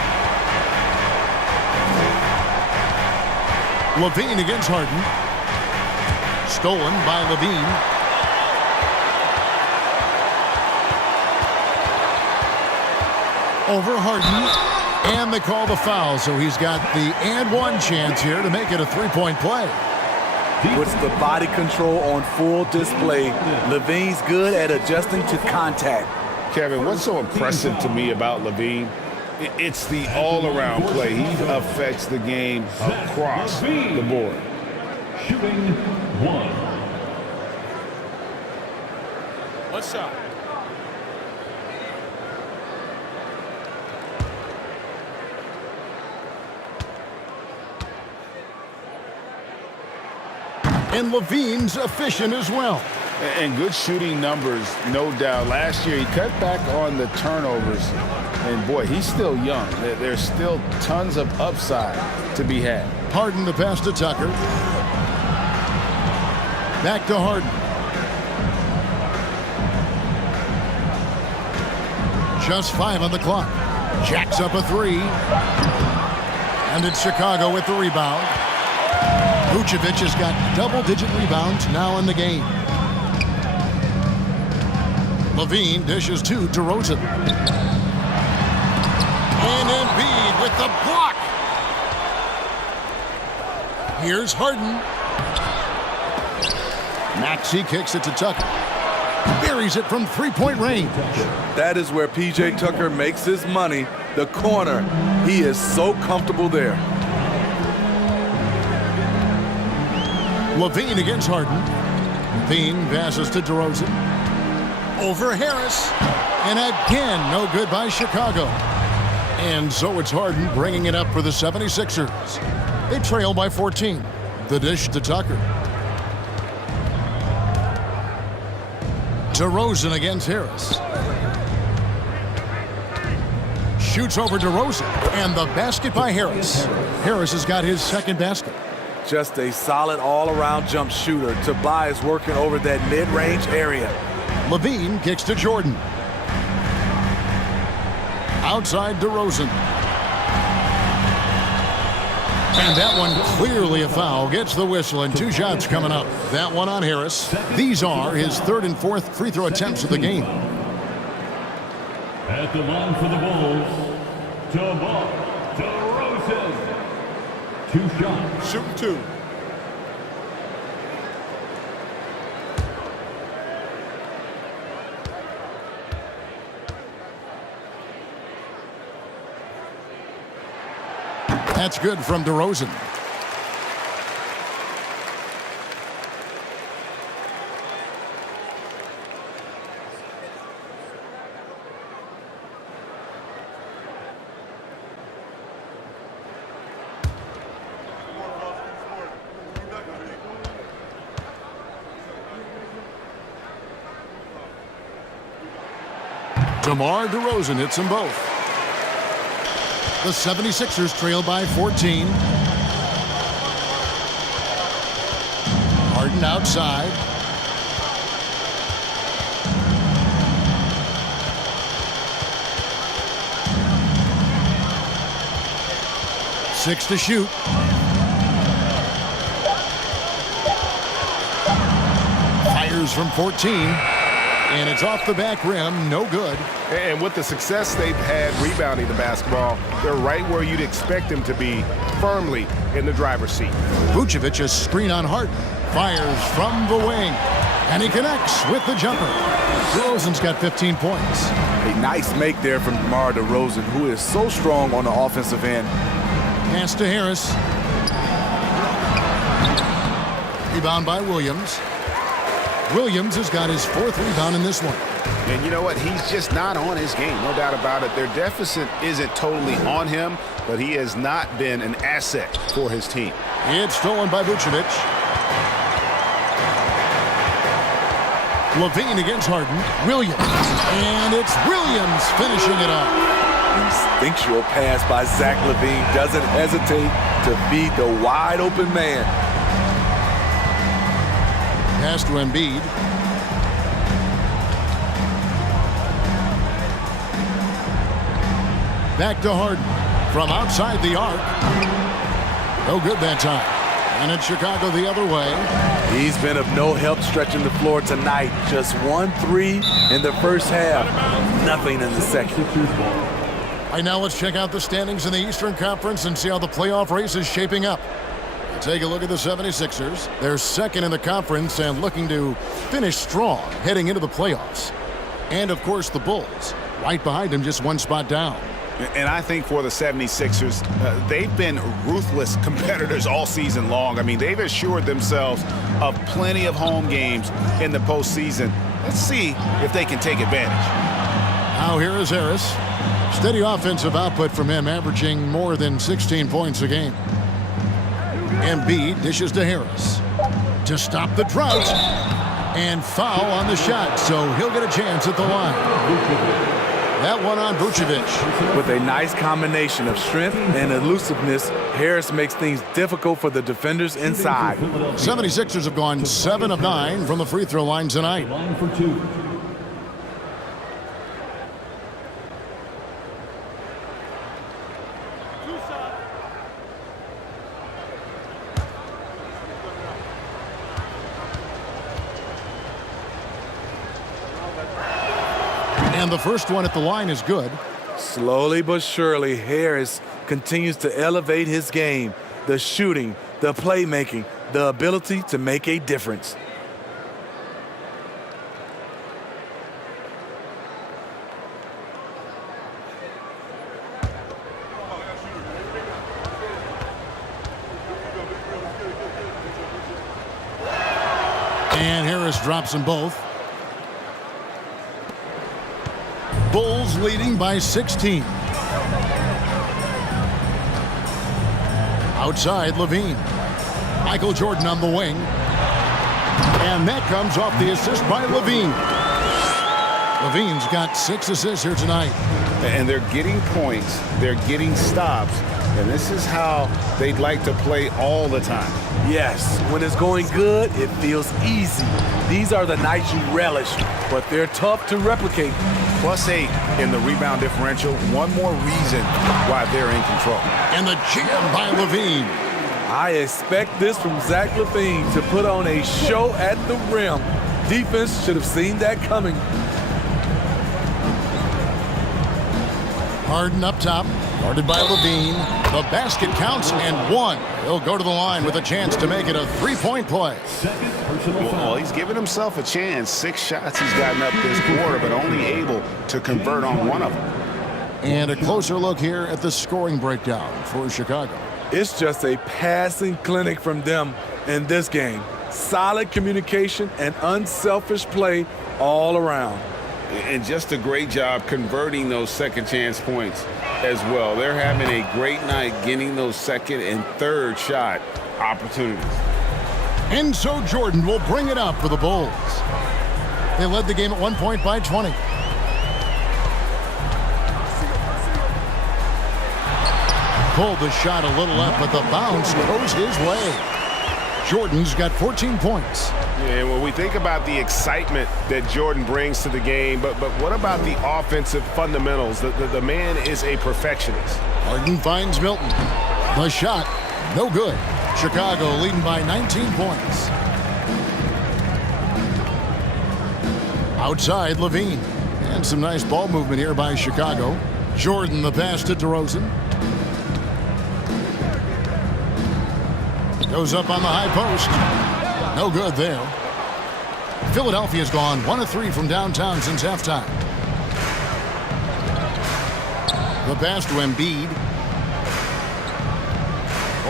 Levine against Harden. Stolen by Levine. Over Harden. And they call the foul, so he's got the and one chance here to make it a three-point play. Puts the body control on full display. Levine's good at adjusting to contact. Kevin, what's so impressive to me about Levine? It's the all-around play. He affects the game across the board. Shooting one. One shot. And Levine's efficient as well. And good shooting numbers, no doubt. Last year, he cut back on the turnovers. And, boy, he's still young. There's still tons of upside to be had. Harden the pass to Tucker. Back to Harden. Just 5 on the clock. Jacks up a 3. And it's Chicago with the rebound. Vucevic has got double-digit rebounds now in the game. Levine dishes to DeRozan. And Embiid with the block. Here's Harden. Maxey kicks it to Tucker. Buries it from three-point range. That is where P.J. Tucker makes his money. The corner. He is so comfortable there. Levine against Harden. Levine passes to DeRozan. Over Harris. And again, no good by Chicago. And so it's Harden bringing it up for the 76ers. They trail by 14. The dish to Tucker. DeRozan against Harris. Shoots over DeRozan. And the basket by Harris. Harris has got his second basket. Just a solid all-around jump shooter. Tobias working over that mid-range area. Levine kicks to Jordan. Outside DeRozan. And that one clearly a foul. Gets the whistle and 2 shots coming up. That one on Harris. These are his 3rd and 4th free throw attempts of the game. At the line for the Bulls, DeRozan. 2 shots. Shooting 2. That's good from DeRozan. DeMar DeRozan hits them both. The 76ers trail by 14. Harden outside. Six to shoot. Fires from 14. And it's off the back rim, no good. And with the success they've had rebounding the basketball, they're right where you'd expect them to be, firmly in the driver's seat. Vucevic, a screen on Harden. Fires from the wing. And he connects with the jumper. DeRozan's got 15 points. A nice make there from DeMar DeRozan, who is so strong on the offensive end. Pass to Harris. Rebound by Williams. Williams has got his 4th rebound in this one. And you know what? He's just not on his game, no doubt about it. Their deficit isn't totally on him, but he has not been an asset for his team. It's stolen by Vucevic. Levine against Harden. Williams. And it's Williams finishing it up. Instinctual pass by Zach Levine. Doesn't hesitate to feed the wide open man. Pass to Embiid. Back to Harden. From outside the arc. No good that time. And it's Chicago the other way. He's been of no help stretching the floor tonight. Just 1 3 in the first half. Nothing in the second. Right now, let's check out the standings in the Eastern Conference and see how the playoff race is shaping up. Take a look at the 76ers. They're second in the conference and looking to finish strong heading into the playoffs. And, of course, the Bulls. Right behind them, just one spot down. And I think for the 76ers, they've been ruthless competitors all season long. I mean, they've assured themselves of plenty of home games in the postseason. Let's see if they can take advantage. Now here is Harris. Steady offensive output from him, averaging more than 16 points a game. Embiid dishes to Harris to stop the drought. And foul on the shot, so he'll get a chance at the line. That one on Vucevic. With a nice combination of strength and elusiveness, Harris makes things difficult for the defenders inside. 76ers have gone 7 of 9 from the free throw line tonight. Line for two. And the first one at the line is good. Slowly but surely, Harris continues to elevate his game. The shooting, the playmaking, the ability to make a difference. And Harris drops them both. Bulls leading by 16. Outside, Levine. Michael Jordan on the wing. And that comes off the assist by Levine. Levine's got 6 assists here tonight. And they're getting points, they're getting stops, and this is how they'd like to play all the time. Yes, when it's going good, it feels easy. These are the nights you relish, but they're tough to replicate. +8 in the rebound differential. One more reason why they're in control. And the jam by Levine. I expect this from Zach LaVine to put on a show at the rim. Defense should have seen that coming. Harden up top, guarded by Levine. The basket counts and one. He'll go to the line with a chance to make it a three-point play. Second personal Well, foul. he's given himself a chance. 6 shots he's gotten up this quarter, but only able to convert on one of them. And a closer look here at the scoring breakdown for Chicago. It's just a passing clinic from them in this game. Solid communication and unselfish play all around. And just a great job converting those second chance points as well. They're having a great night getting those second and third shot opportunities. And so Jordan will bring it up for the Bulls. They led the game at 1 point by 20. Pulled the shot a little up, but the bounce goes his way. Jordan's got 14 points. Yeah, when we think about the excitement that Jordan brings to the game, but what about the offensive fundamentals? The man is a perfectionist. Harden finds Milton. The shot, no good. Chicago leading by 19 points. Outside, Levine. And some nice ball movement here by Chicago. Jordan the pass to DeRozan. Goes up on the high post. No good there. Philadelphia's gone 1 of 3 from downtown since halftime. The pass to Embiid.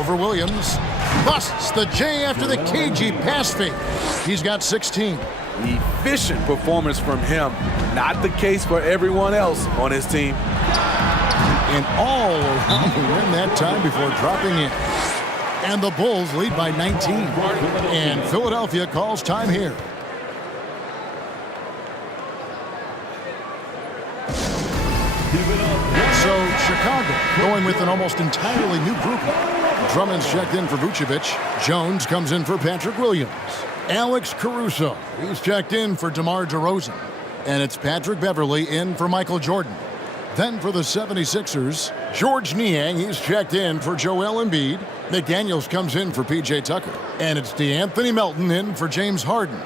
Over Williams. Busts the J after the cagey pass fake. He's got 16. Efficient performance from him. Not the case for everyone else on his team. And all around the rim that time before dropping in. And the Bulls lead by 19. And Philadelphia calls time here. So Chicago going with an almost entirely new group. Drummond's checked in for Vucevic. Jones comes in for Patrick Williams. Alex Caruso, he's checked in for DeMar DeRozan. And it's Patrick Beverley in for Michael Jordan. Then for the 76ers, George Niang, he's checked in for Joel Embiid. McDaniels comes in for P.J. Tucker. And it's DeAnthony Melton in for James Harden.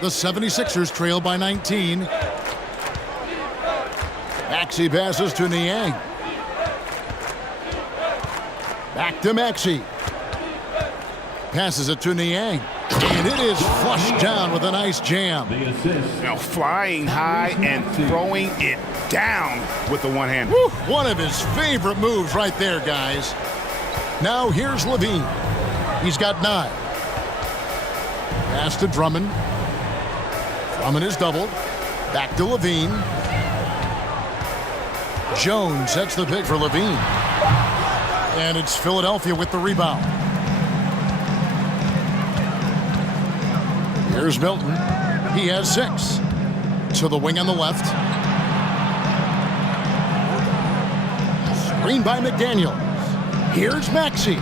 The 76ers trail by 19. Maxey passes to Niang. Back to Maxey. Passes it to Niang. And it is flushed down with a nice jam. The assist. Now flying high and throwing it down with the one hand. Woo, one of his favorite moves right there, guys. Now here's Levine. He's got 9. Pass to Drummond. Drummond is doubled. Back to Levine. Jones sets the pick for Levine. And it's Philadelphia with the rebound. Here's Milton. He has 6. To the wing on the left. Screen by McDaniels. Here's Maxey.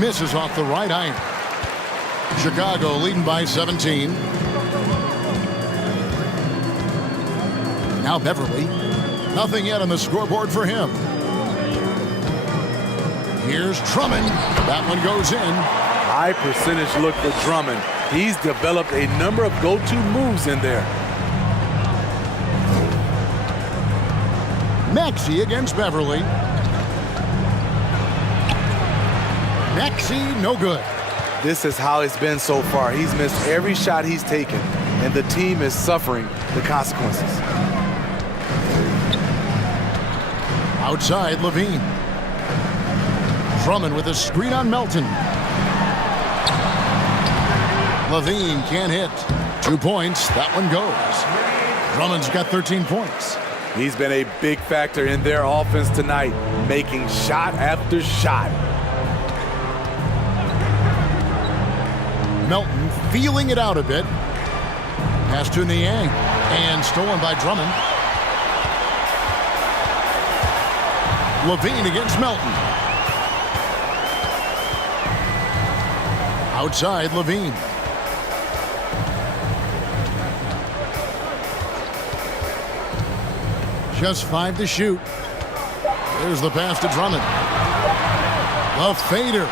Misses off the right iron. Chicago leading by 17. Now Beverly. Nothing yet on the scoreboard for him. Here's Drummond. That one goes in. High percentage look for Drummond. He's developed a number of go-to moves in there. Maxey against Beverly. Maxey, no good. This is how it's been so far. He's missed every shot he's taken, and the team is suffering the consequences. Outside, Levine. Drummond with a screen on Melton. Levine can't hit. 2 points. That one goes. Drummond's got 13 points. He's been a big factor in their offense tonight, making shot after shot. Melton feeling it out a bit. Pass to Niang. And stolen by Drummond. Levine against Melton. Outside, Levine. Just 5 to shoot. There's the pass to Drummond. A fader.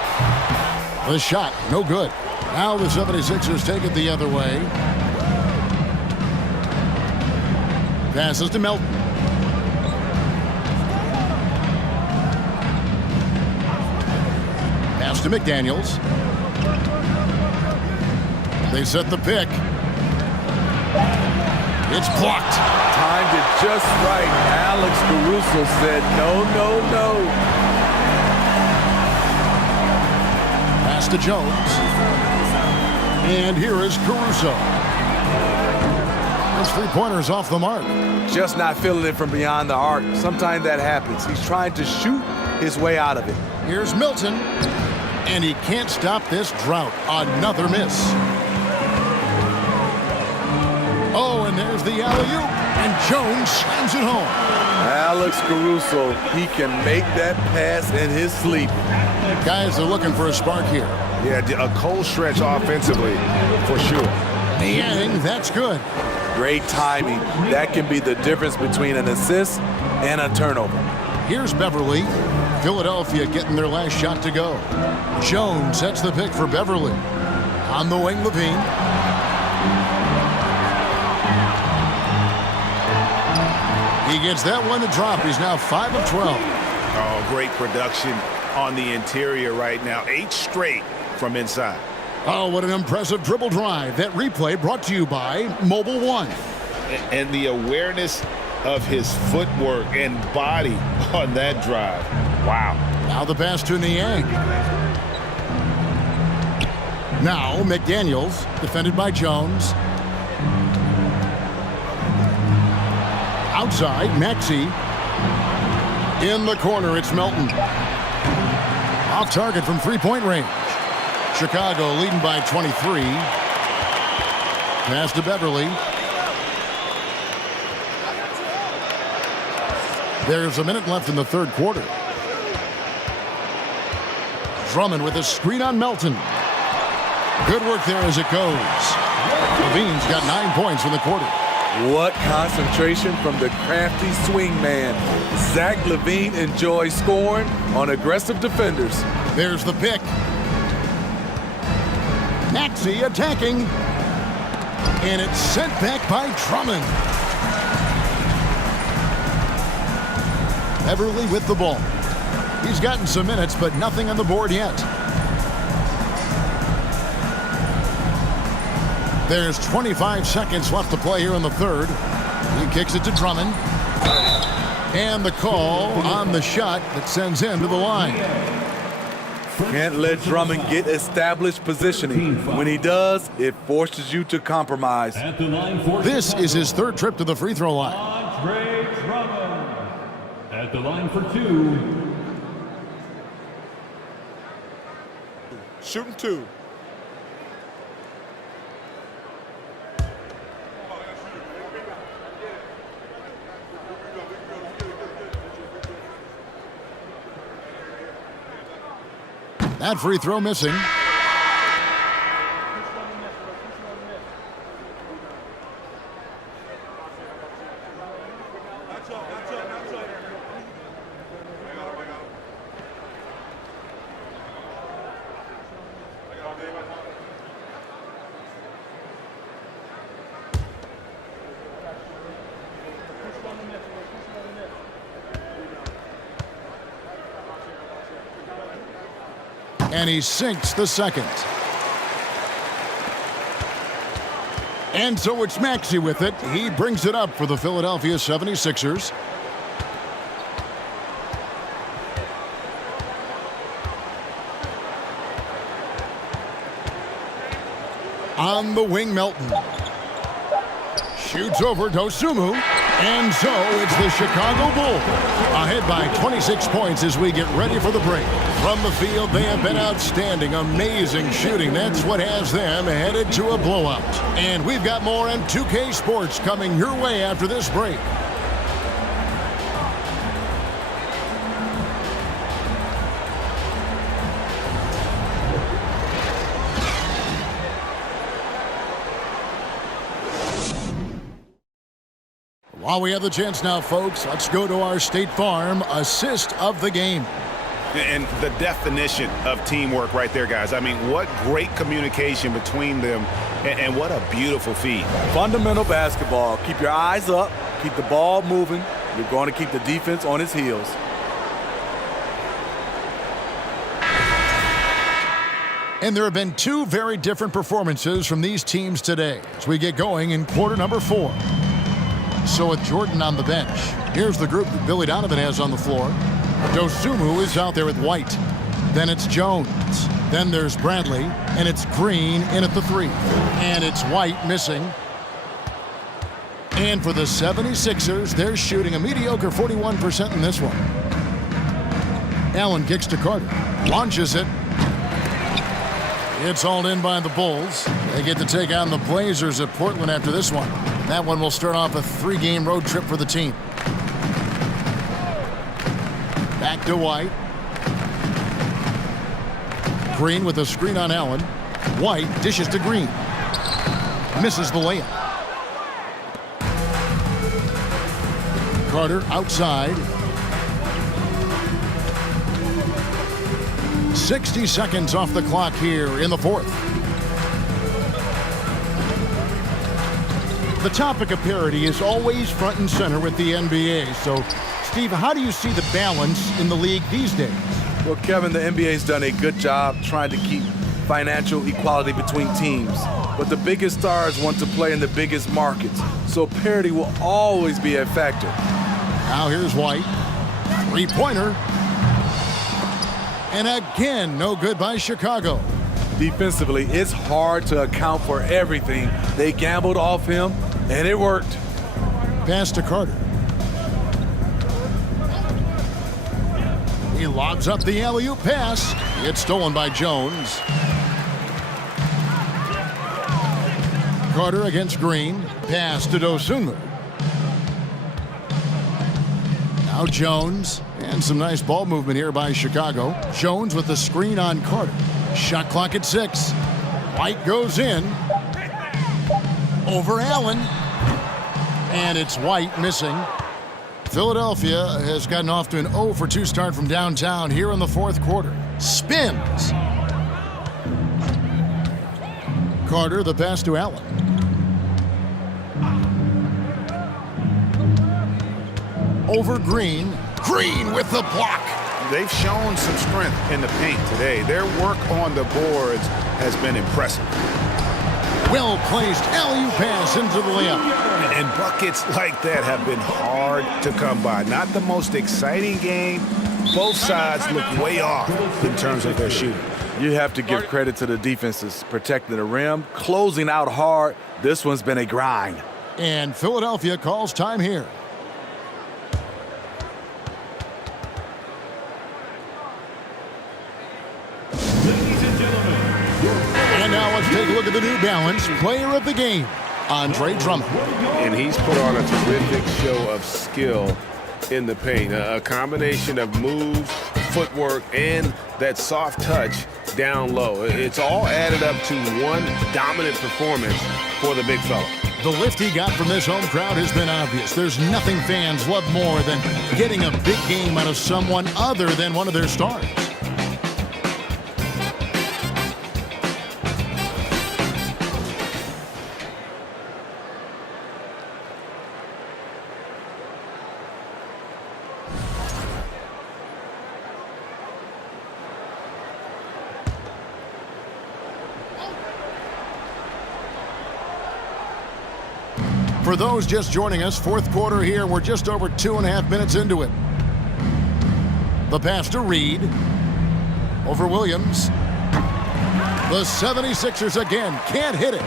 The shot, no good. Now the 76ers take it the other way. Passes to Melton. Pass to McDaniels. They set the pick. It's blocked. Timed it just right. Alex Caruso said no, no, no. Pass to Jones. And here is Caruso. His three-pointer's off the mark. Just not feeling it from beyond the arc. Sometimes that happens. He's trying to shoot his way out of it. Here's Milton. And he can't stop this drought. Another miss. Oh, and there's the alley-oop. And Jones slams it home. Alex Caruso, he can make that pass in his sleep. Guys are looking for a spark here. Yeah, a cold stretch offensively, for sure. Niang, that's good. Great timing. That can be the difference between an assist and a turnover. Here's Beverly. Philadelphia getting their last shot to go. Jones sets the pick for Beverly. On the wing, Levine. He gets that one to drop. He's now 5 of 12. Oh, great production on the interior right now. 8 straight from inside. Oh, what an impressive dribble drive. That replay brought to you by Mobile One. And the awareness of his footwork and body on that drive. Wow. Now the pass to Niang. Now McDaniels, defended by Jones. Outside, Maxey. In the corner, it's Melton. Off target from three-point range. Chicago leading by 23. Pass to Beverly. There's a minute left in the third quarter. Drummond with a screen on Melton. Good work there as it goes. Levine's got 9 points in the quarter. What concentration from the crafty swing man. Zach LaVine enjoys scoring on aggressive defenders. There's the pick. Maxey attacking. And it's sent back by Drummond. Beverly with the ball. He's gotten some minutes, but nothing on the board yet. There's 25 seconds left to play here in the third. He kicks it to Drummond. And the call on the shot that sends him to the line. Can't let Drummond get established positioning. When he does, it forces you to compromise. At the line for This is his third trip to the free throw line. Andre Drummond. At the line for 2. Shooting 2. That free throw missing. And he sinks the second. And so it's Maxey with it. He brings it up for the Philadelphia 76ers. On the wing, Melton. Shoots over Dosunmu. And so it's the Chicago Bulls ahead by 26 points as we get ready for the break. From the field, they have been outstanding. Amazing shooting. That's what has them headed to a blowout. And we've got more on 2K Sports coming your way after this break. While we have the chance now, folks, let's go to our State Farm assist of the game. And the definition of teamwork right there, guys. I mean, what great communication between them, and what a beautiful feed. Fundamental basketball. Keep your eyes up. Keep the ball moving. You're going to keep the defense on its heels. And there have been two very different performances from these teams today as we get going in quarter number 4. So with Jordan on the bench, here's the group that Billy Donovan has on the floor. Dosunmu is out there with White. Then it's Jones. Then there's Bradley, and it's Green in at the 3. And it's White missing. And for the 76ers, they're shooting a mediocre 41% in this one. Allen kicks to Carter. Launches it. It's hauled in by the Bulls. They get to take on the Blazers at Portland after this one. That one will start off a 3-game road trip for the team. Back to White. Green with a screen on Allen. White dishes to Green. Misses the layup. Carter outside. 60 seconds off the clock here in the fourth. The topic of parity is always front and center with the NBA. So, Steve, how do you see the balance in the league these days? Well, Kevin, the NBA's done a good job trying to keep financial equality between teams. But the biggest stars want to play in the biggest markets, so parity will always be a factor. Now here's White. 3-pointer. And again, no good by Chicago. Defensively, it's hard to account for everything. They gambled off him, and it worked. Pass to Carter. He lobs up the alley-oop pass. It's stolen by Jones. Carter against Green. Pass to Dosunmu. Now Jones. And some nice ball movement here by Chicago. Jones with the screen on Carter. Shot clock at 6. White goes in. Over Allen. And it's White missing. Philadelphia has gotten off to an 0-for-2 start from downtown here in the fourth quarter. Spins. Carter, the pass to Allen. Over Green. Green with the block. They've shown some strength in the paint today. Their work on the boards has been impressive. Well-placed alley-oop pass into the layup. And buckets like that have been hard to come by. Not the most exciting game. Both sides look way off in terms of their shooting. You have to give credit to the defenses, protecting the rim, closing out hard. This one's been a grind. And Philadelphia calls time here. Ladies and gentlemen, And now let's take a look at the New Balance Player of the Game, Andre Drummond. And he's put on a terrific show of skill in the paint. A combination of moves, footwork, and that soft touch down low. It's all added up to one dominant performance for the big fella. The lift he got from this home crowd has been obvious. There's nothing fans love more than getting a big game out of someone other than one of their stars. For those just joining us, fourth quarter here. We're just over 2.5 minutes into it. The pass to Reed. Over Williams. The 76ers again can't hit it.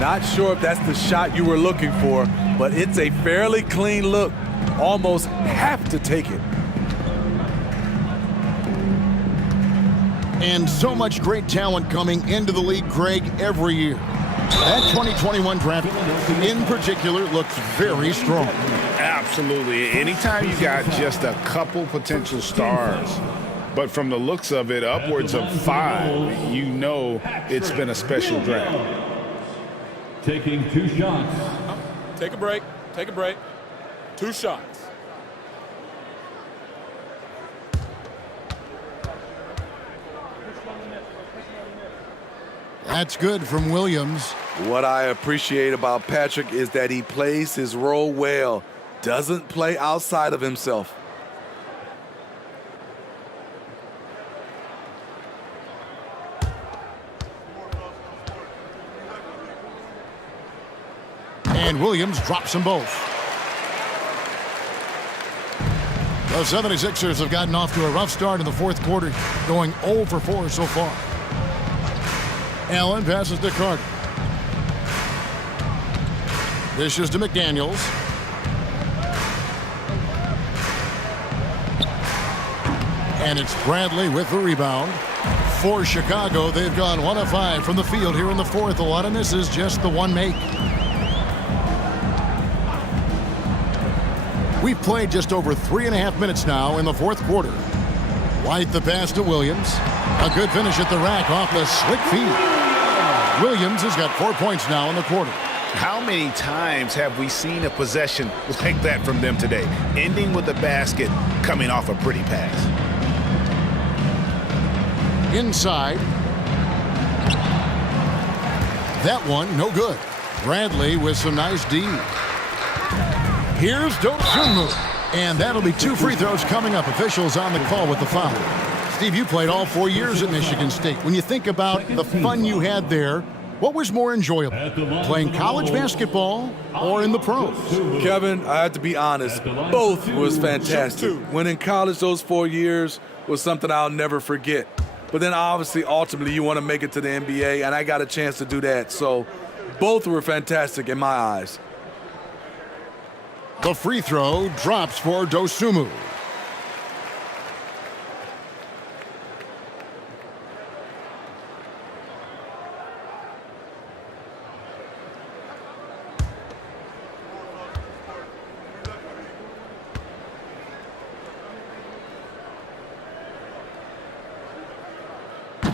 Not sure if that's the shot you were looking for, but it's a fairly clean look. Almost have to take it. And so much great talent coming into the league, Greg, every year. That 2021 draft in particular looks very strong. Absolutely. Anytime you got just a couple potential stars, but from the looks of it, upwards of 5, you know it's been a special draft. taking 2 shots. Take a break. Take a break. 2 shots. That's good from Williams. What I appreciate about Patrick is that he plays his role well, doesn't play outside of himself. And Williams drops them both. The 76ers have gotten off to a rough start in the fourth quarter, going 0 for 4 so far. Allen passes to Carter. Dishes to McDaniels. And it's Bradley with the rebound. For Chicago, they've gone 1 of 5 from the field here in the fourth. A lot of misses, just the one make. We've played just over 3.5 minutes now in the fourth quarter. White the pass to Williams. A good finish at the rack off the slick feed. Williams has got 4 points now in the quarter. How many times have we seen a possession like that from them today, ending with a basket coming off a pretty pass? Inside. That one, no good. Bradley with some nice D. Here's Dosunmu. And that'll be 2 free throws coming up. Officials on the call with the foul. Steve, you played all 4 years at Michigan State. When you think about the fun you had there, what was more enjoyable, playing college basketball or in the pros? Kevin, I have to be honest, both was fantastic. When in college, those 4 years was something I'll never forget. But then obviously, ultimately, you want to make it to the NBA, and I got a chance to do that. So both were fantastic in my eyes. The free throw drops for Dosunmu.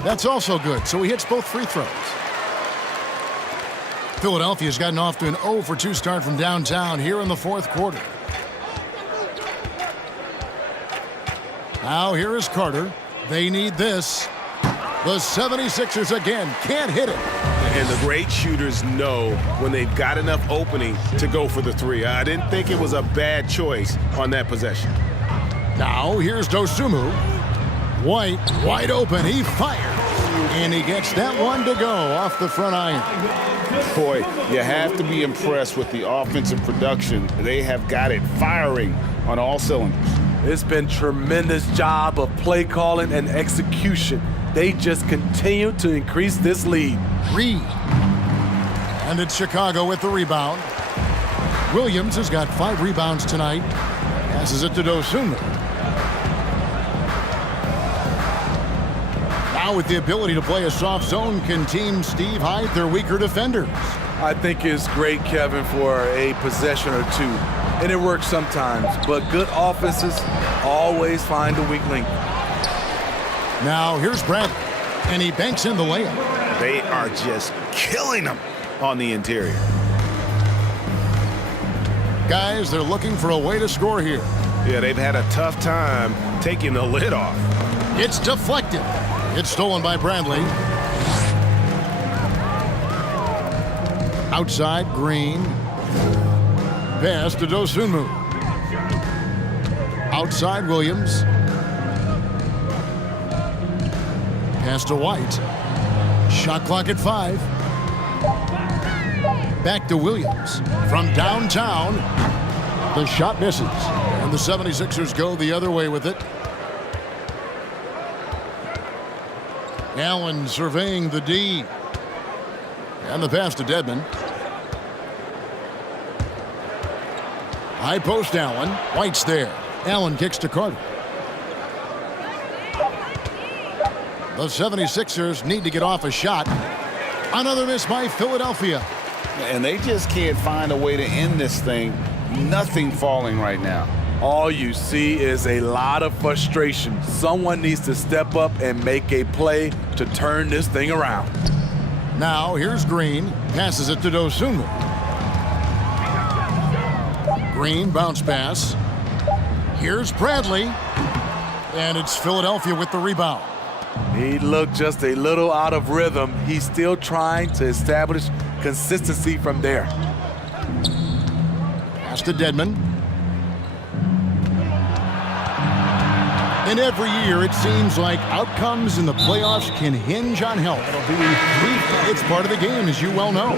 That's also good, so he hits both free throws. Philadelphia's gotten off to an 0 for 2 start from downtown here in the fourth quarter. Now here is Carter. They need this. The 76ers again can't hit it. And the great shooters know when they've got enough opening to go for the 3. I didn't think it was a bad choice on that possession. Now here's Dosunmu. White, wide open. He fires. And he gets that one to go off the front iron. Boy, you have to be impressed with the offensive production. They have got it firing on all cylinders. It's been tremendous job of play calling and execution. They just continue to increase this lead. Reed. And it's Chicago with the rebound. Williams has got 5 rebounds tonight. Passes it to Dosunmu. Now with the ability to play a soft zone, can Team Steve hide their weaker defenders? I think it's great, Kevin, for a possession or two. And it works sometimes, but good offenses always find a weak link. Now here's Bradley, and he banks in the layup. They are just killing them on the interior. Guys, they're looking for a way to score here. Yeah, they've had a tough time taking the lid off. It's deflected. It's stolen by Bradley. Outside, Green. Pass to Dosunmu. Outside, Williams. Pass to White. Shot clock at 5. Back to Williams. From downtown, the shot misses. And the 76ers go the other way with it. Allen surveying the D. And the pass to Dedmon. High post Allen. White's there. Allen kicks to Carter. The 76ers need to get off a shot. Another miss by Philadelphia. And they just can't find a way to end this thing. Nothing falling right now. All you see is a lot of frustration. Someone needs to step up and make a play to turn this thing around. Now here's Green. Passes it to Dosunmu. Green bounce pass. Here's Bradley. And it's Philadelphia with the rebound. He looked just a little out of rhythm. He's still trying to establish consistency from there. Pass to Dedmon. And every year it seems like outcomes in the playoffs can hinge on health. It's part of the game, as you well know.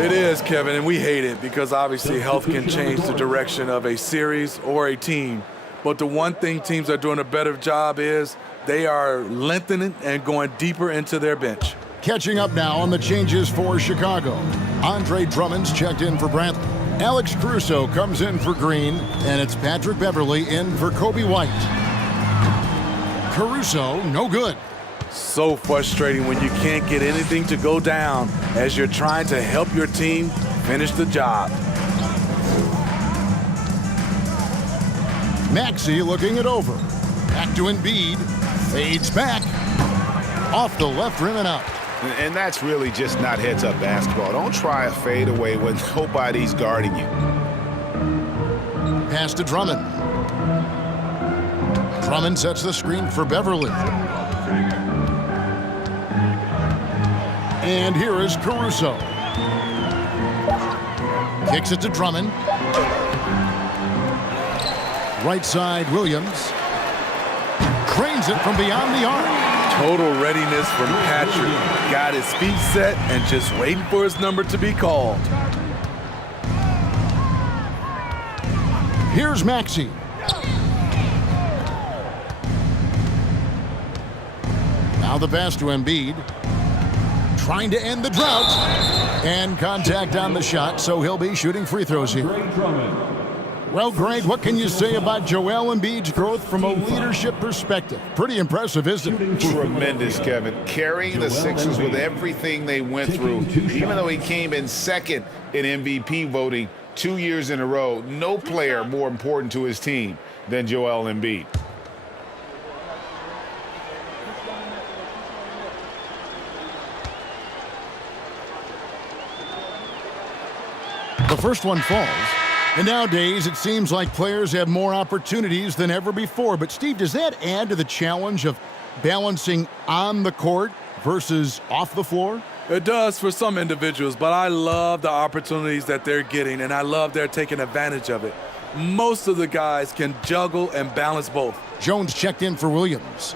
It is, Kevin, and we hate it because obviously health can change the direction of a series or a team. But the one thing teams are doing a better job is they are lengthening and going deeper into their bench. Catching up now on the changes for Chicago. Andre Drummond's checked in for Bradley. Alex Caruso comes in for Green, and it's Patrick Beverley in for Kobe White. Caruso, no good. So frustrating when you can't get anything to go down as you're trying to help your team finish the job. Maxey looking it over. Back to Embiid. Fades back. Off the left rim and out. And that's really just not heads-up basketball. Don't try a fadeaway when nobody's guarding you. Pass to Drummond. Drummond sets the screen for Beverley. And here is Caruso. Kicks it to Drummond. Right side, Williams. Cranes it from beyond the arc. Total readiness from Patrick. Got his feet set and just waiting for his number to be called. Here's Maxey. Now the pass to Embiid. Trying to end the drought. And contact on the shot, so he'll be shooting free throws here. Well, Greg, what can you say about Joel Embiid's growth from a leadership perspective? Pretty impressive, isn't it? Tremendous, Kevin. Carrying the Sixers with everything they went through, even though he came in second in MVP voting 2 years in a row. No player more important to his team than Joel Embiid. The first one falls. And nowadays, it seems like players have more opportunities than ever before. But, Steve, does that add to the challenge of balancing on the court versus off the floor? It does for some individuals, but I love the opportunities that they're getting, and I love they're taking advantage of it. Most of the guys can juggle and balance both. Jones checked in for Williams.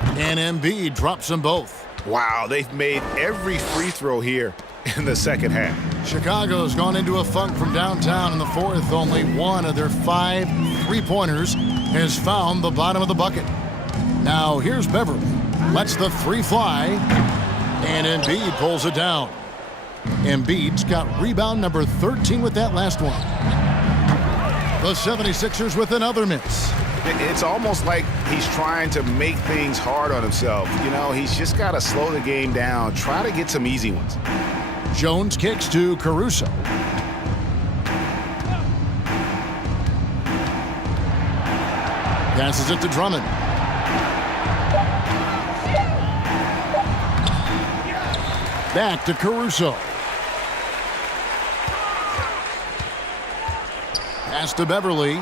And Embiid drops them both. Wow, they've made every free throw here in the second half. Chicago's gone into a funk from downtown in the fourth. Only one of their 5 3-pointers has found the bottom of the bucket. Now here's Beverly. Lets the 3 fly. And Embiid pulls it down. Embiid's got rebound number 13 with that last one. The 76ers with another miss. It's almost like he's trying to make things hard on himself. You know, he's just got to slow the game down, try to get some easy ones. Jones kicks to Caruso. Passes it to Drummond. Back to Caruso. Pass to Beverly.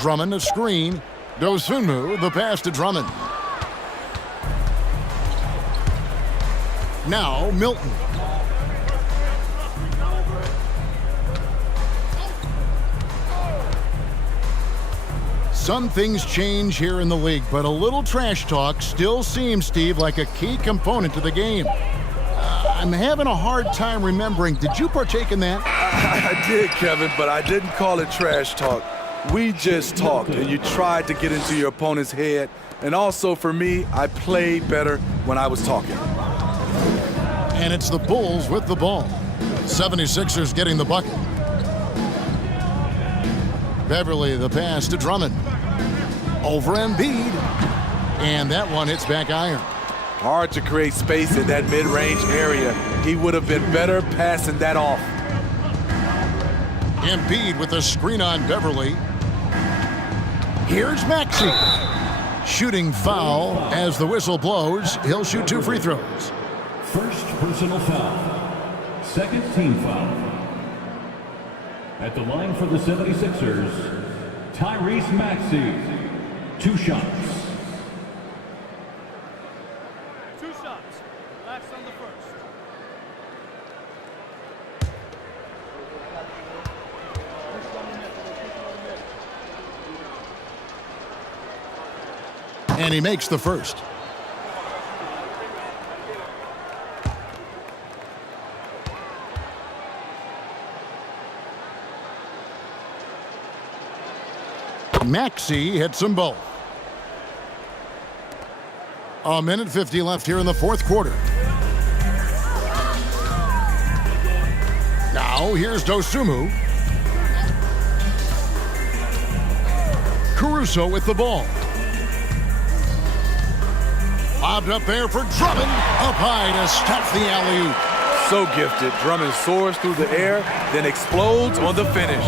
Drummond a screen. Dosunmu the pass to Drummond. Now Milton. Some things change here in the league, but a little trash talk still seems, Steve, like a key component to the game. I'm having a hard time remembering. Did you partake in that? I did, Kevin, but I didn't call it trash talk. We just talked, and you tried to get into your opponent's head. And also, for me, I played better when I was talking. And it's the Bulls with the ball. 76ers getting the bucket. Beverly the pass to Drummond. Over Embiid. And that one hits back iron. Hard to create space in that mid-range area. He would have been better passing that off. Embiid with a screen on Beverly. Here's Maxey. Shooting foul as the whistle blows. He'll shoot 2 free throws. First personal foul. Second team foul. At the line for the 76ers, Tyrese Maxey. 2 shots. 2 shots. Relax on the first. And he makes the first. Maxey hits them both. 1:50 left here in the fourth quarter. Now here's Dosunmu. Caruso with the ball. Lobbed up there for Drummond. Up high to stuff the alley-oop. So gifted. Drummond soars through the air, then explodes on the finish.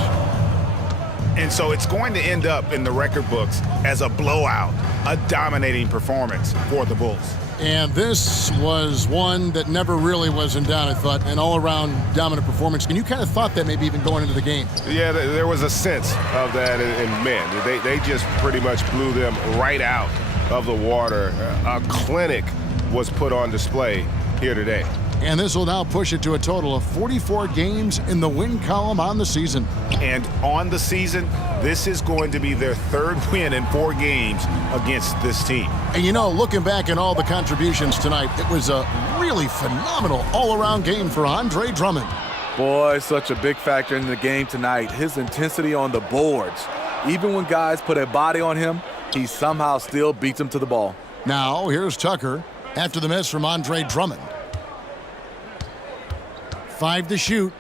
And so it's going to end up in the record books as a blowout, a dominating performance for the Bulls. And this was one that never really was in doubt, I thought, an all-around dominant performance. And you kind of thought that maybe even going into the game. Yeah, there was a sense of that, and man, they just pretty much blew them right out of the water. A clinic was put on display here today. And this will now push it to a total of 44 games in the win column on the season. And on the season, this is going to be their 3rd win in 4 games against this team. And you know, looking back at all the contributions tonight, it was a really phenomenal all-around game for Andre Drummond. Boy, such a big factor in the game tonight. His intensity on the boards. Even when guys put a body on him, he somehow still beats them to the ball. Now, here's Tucker after the miss from Andre Drummond. 5 to shoot.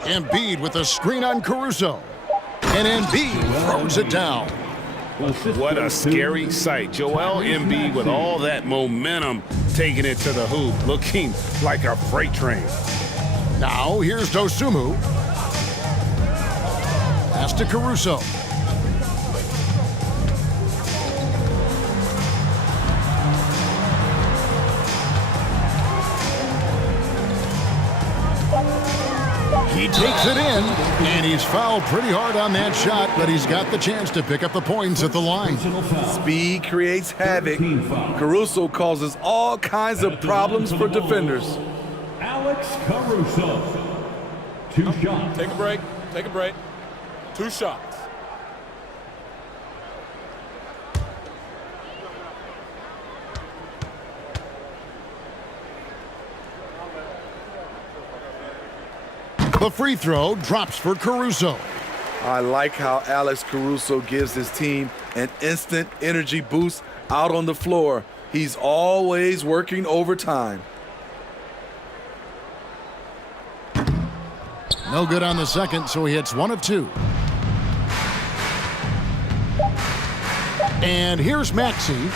Embiid with a screen on Caruso. And Embiid throws it down. What a scary sight. Joel Embiid with all that momentum taking it to the hoop, looking like a freight train. Now here's Dosunmu. Pass to Caruso. He takes it in, and he's fouled pretty hard on that shot, but he's got the chance to pick up the points at the line. Speed creates havoc. Caruso causes all kinds of problems for defenders. Alex Caruso. 2 shots. Take a break. Take a break. 2 shots. The free throw drops for Caruso. I like how Alex Caruso gives his team an instant energy boost out on the floor. He's always working overtime. No good on the second, so he hits 1 of 2. And here's Maxey.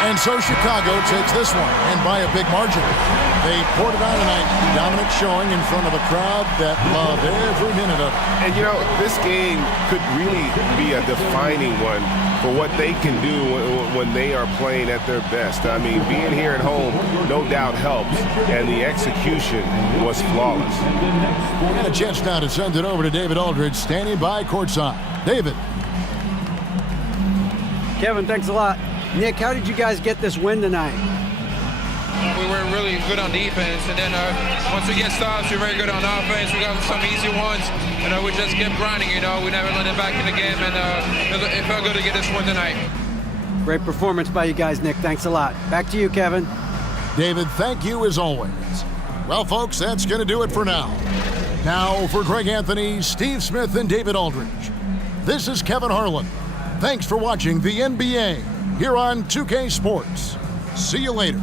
And so Chicago takes this one, and by a big margin. They poured it on tonight. Dominant showing in front of a crowd that loved every minute of it. And, you know, this game could really be a defining one for what they can do when they are playing at their best. I mean, being here at home no doubt helps, and the execution was flawless. And a chance now to send it over to David Aldridge, standing by courtside. David. Kevin, thanks a lot. Nick, how did you guys get this win tonight? We were really good on defense, and then once we get stops, we're very good on offense. We got some easy ones, and we just kept grinding, you know. We never let it back in the game, and it felt good to get this one tonight. Great performance by you guys, Nick. Thanks a lot. Back to you, Kevin. David, thank you as always. Well, folks, that's going to do it for now. Now, for Greg Anthony, Steve Smith, and David Aldridge, this is Kevin Harlan. Thanks for watching the NBA here on 2K Sports. See you later.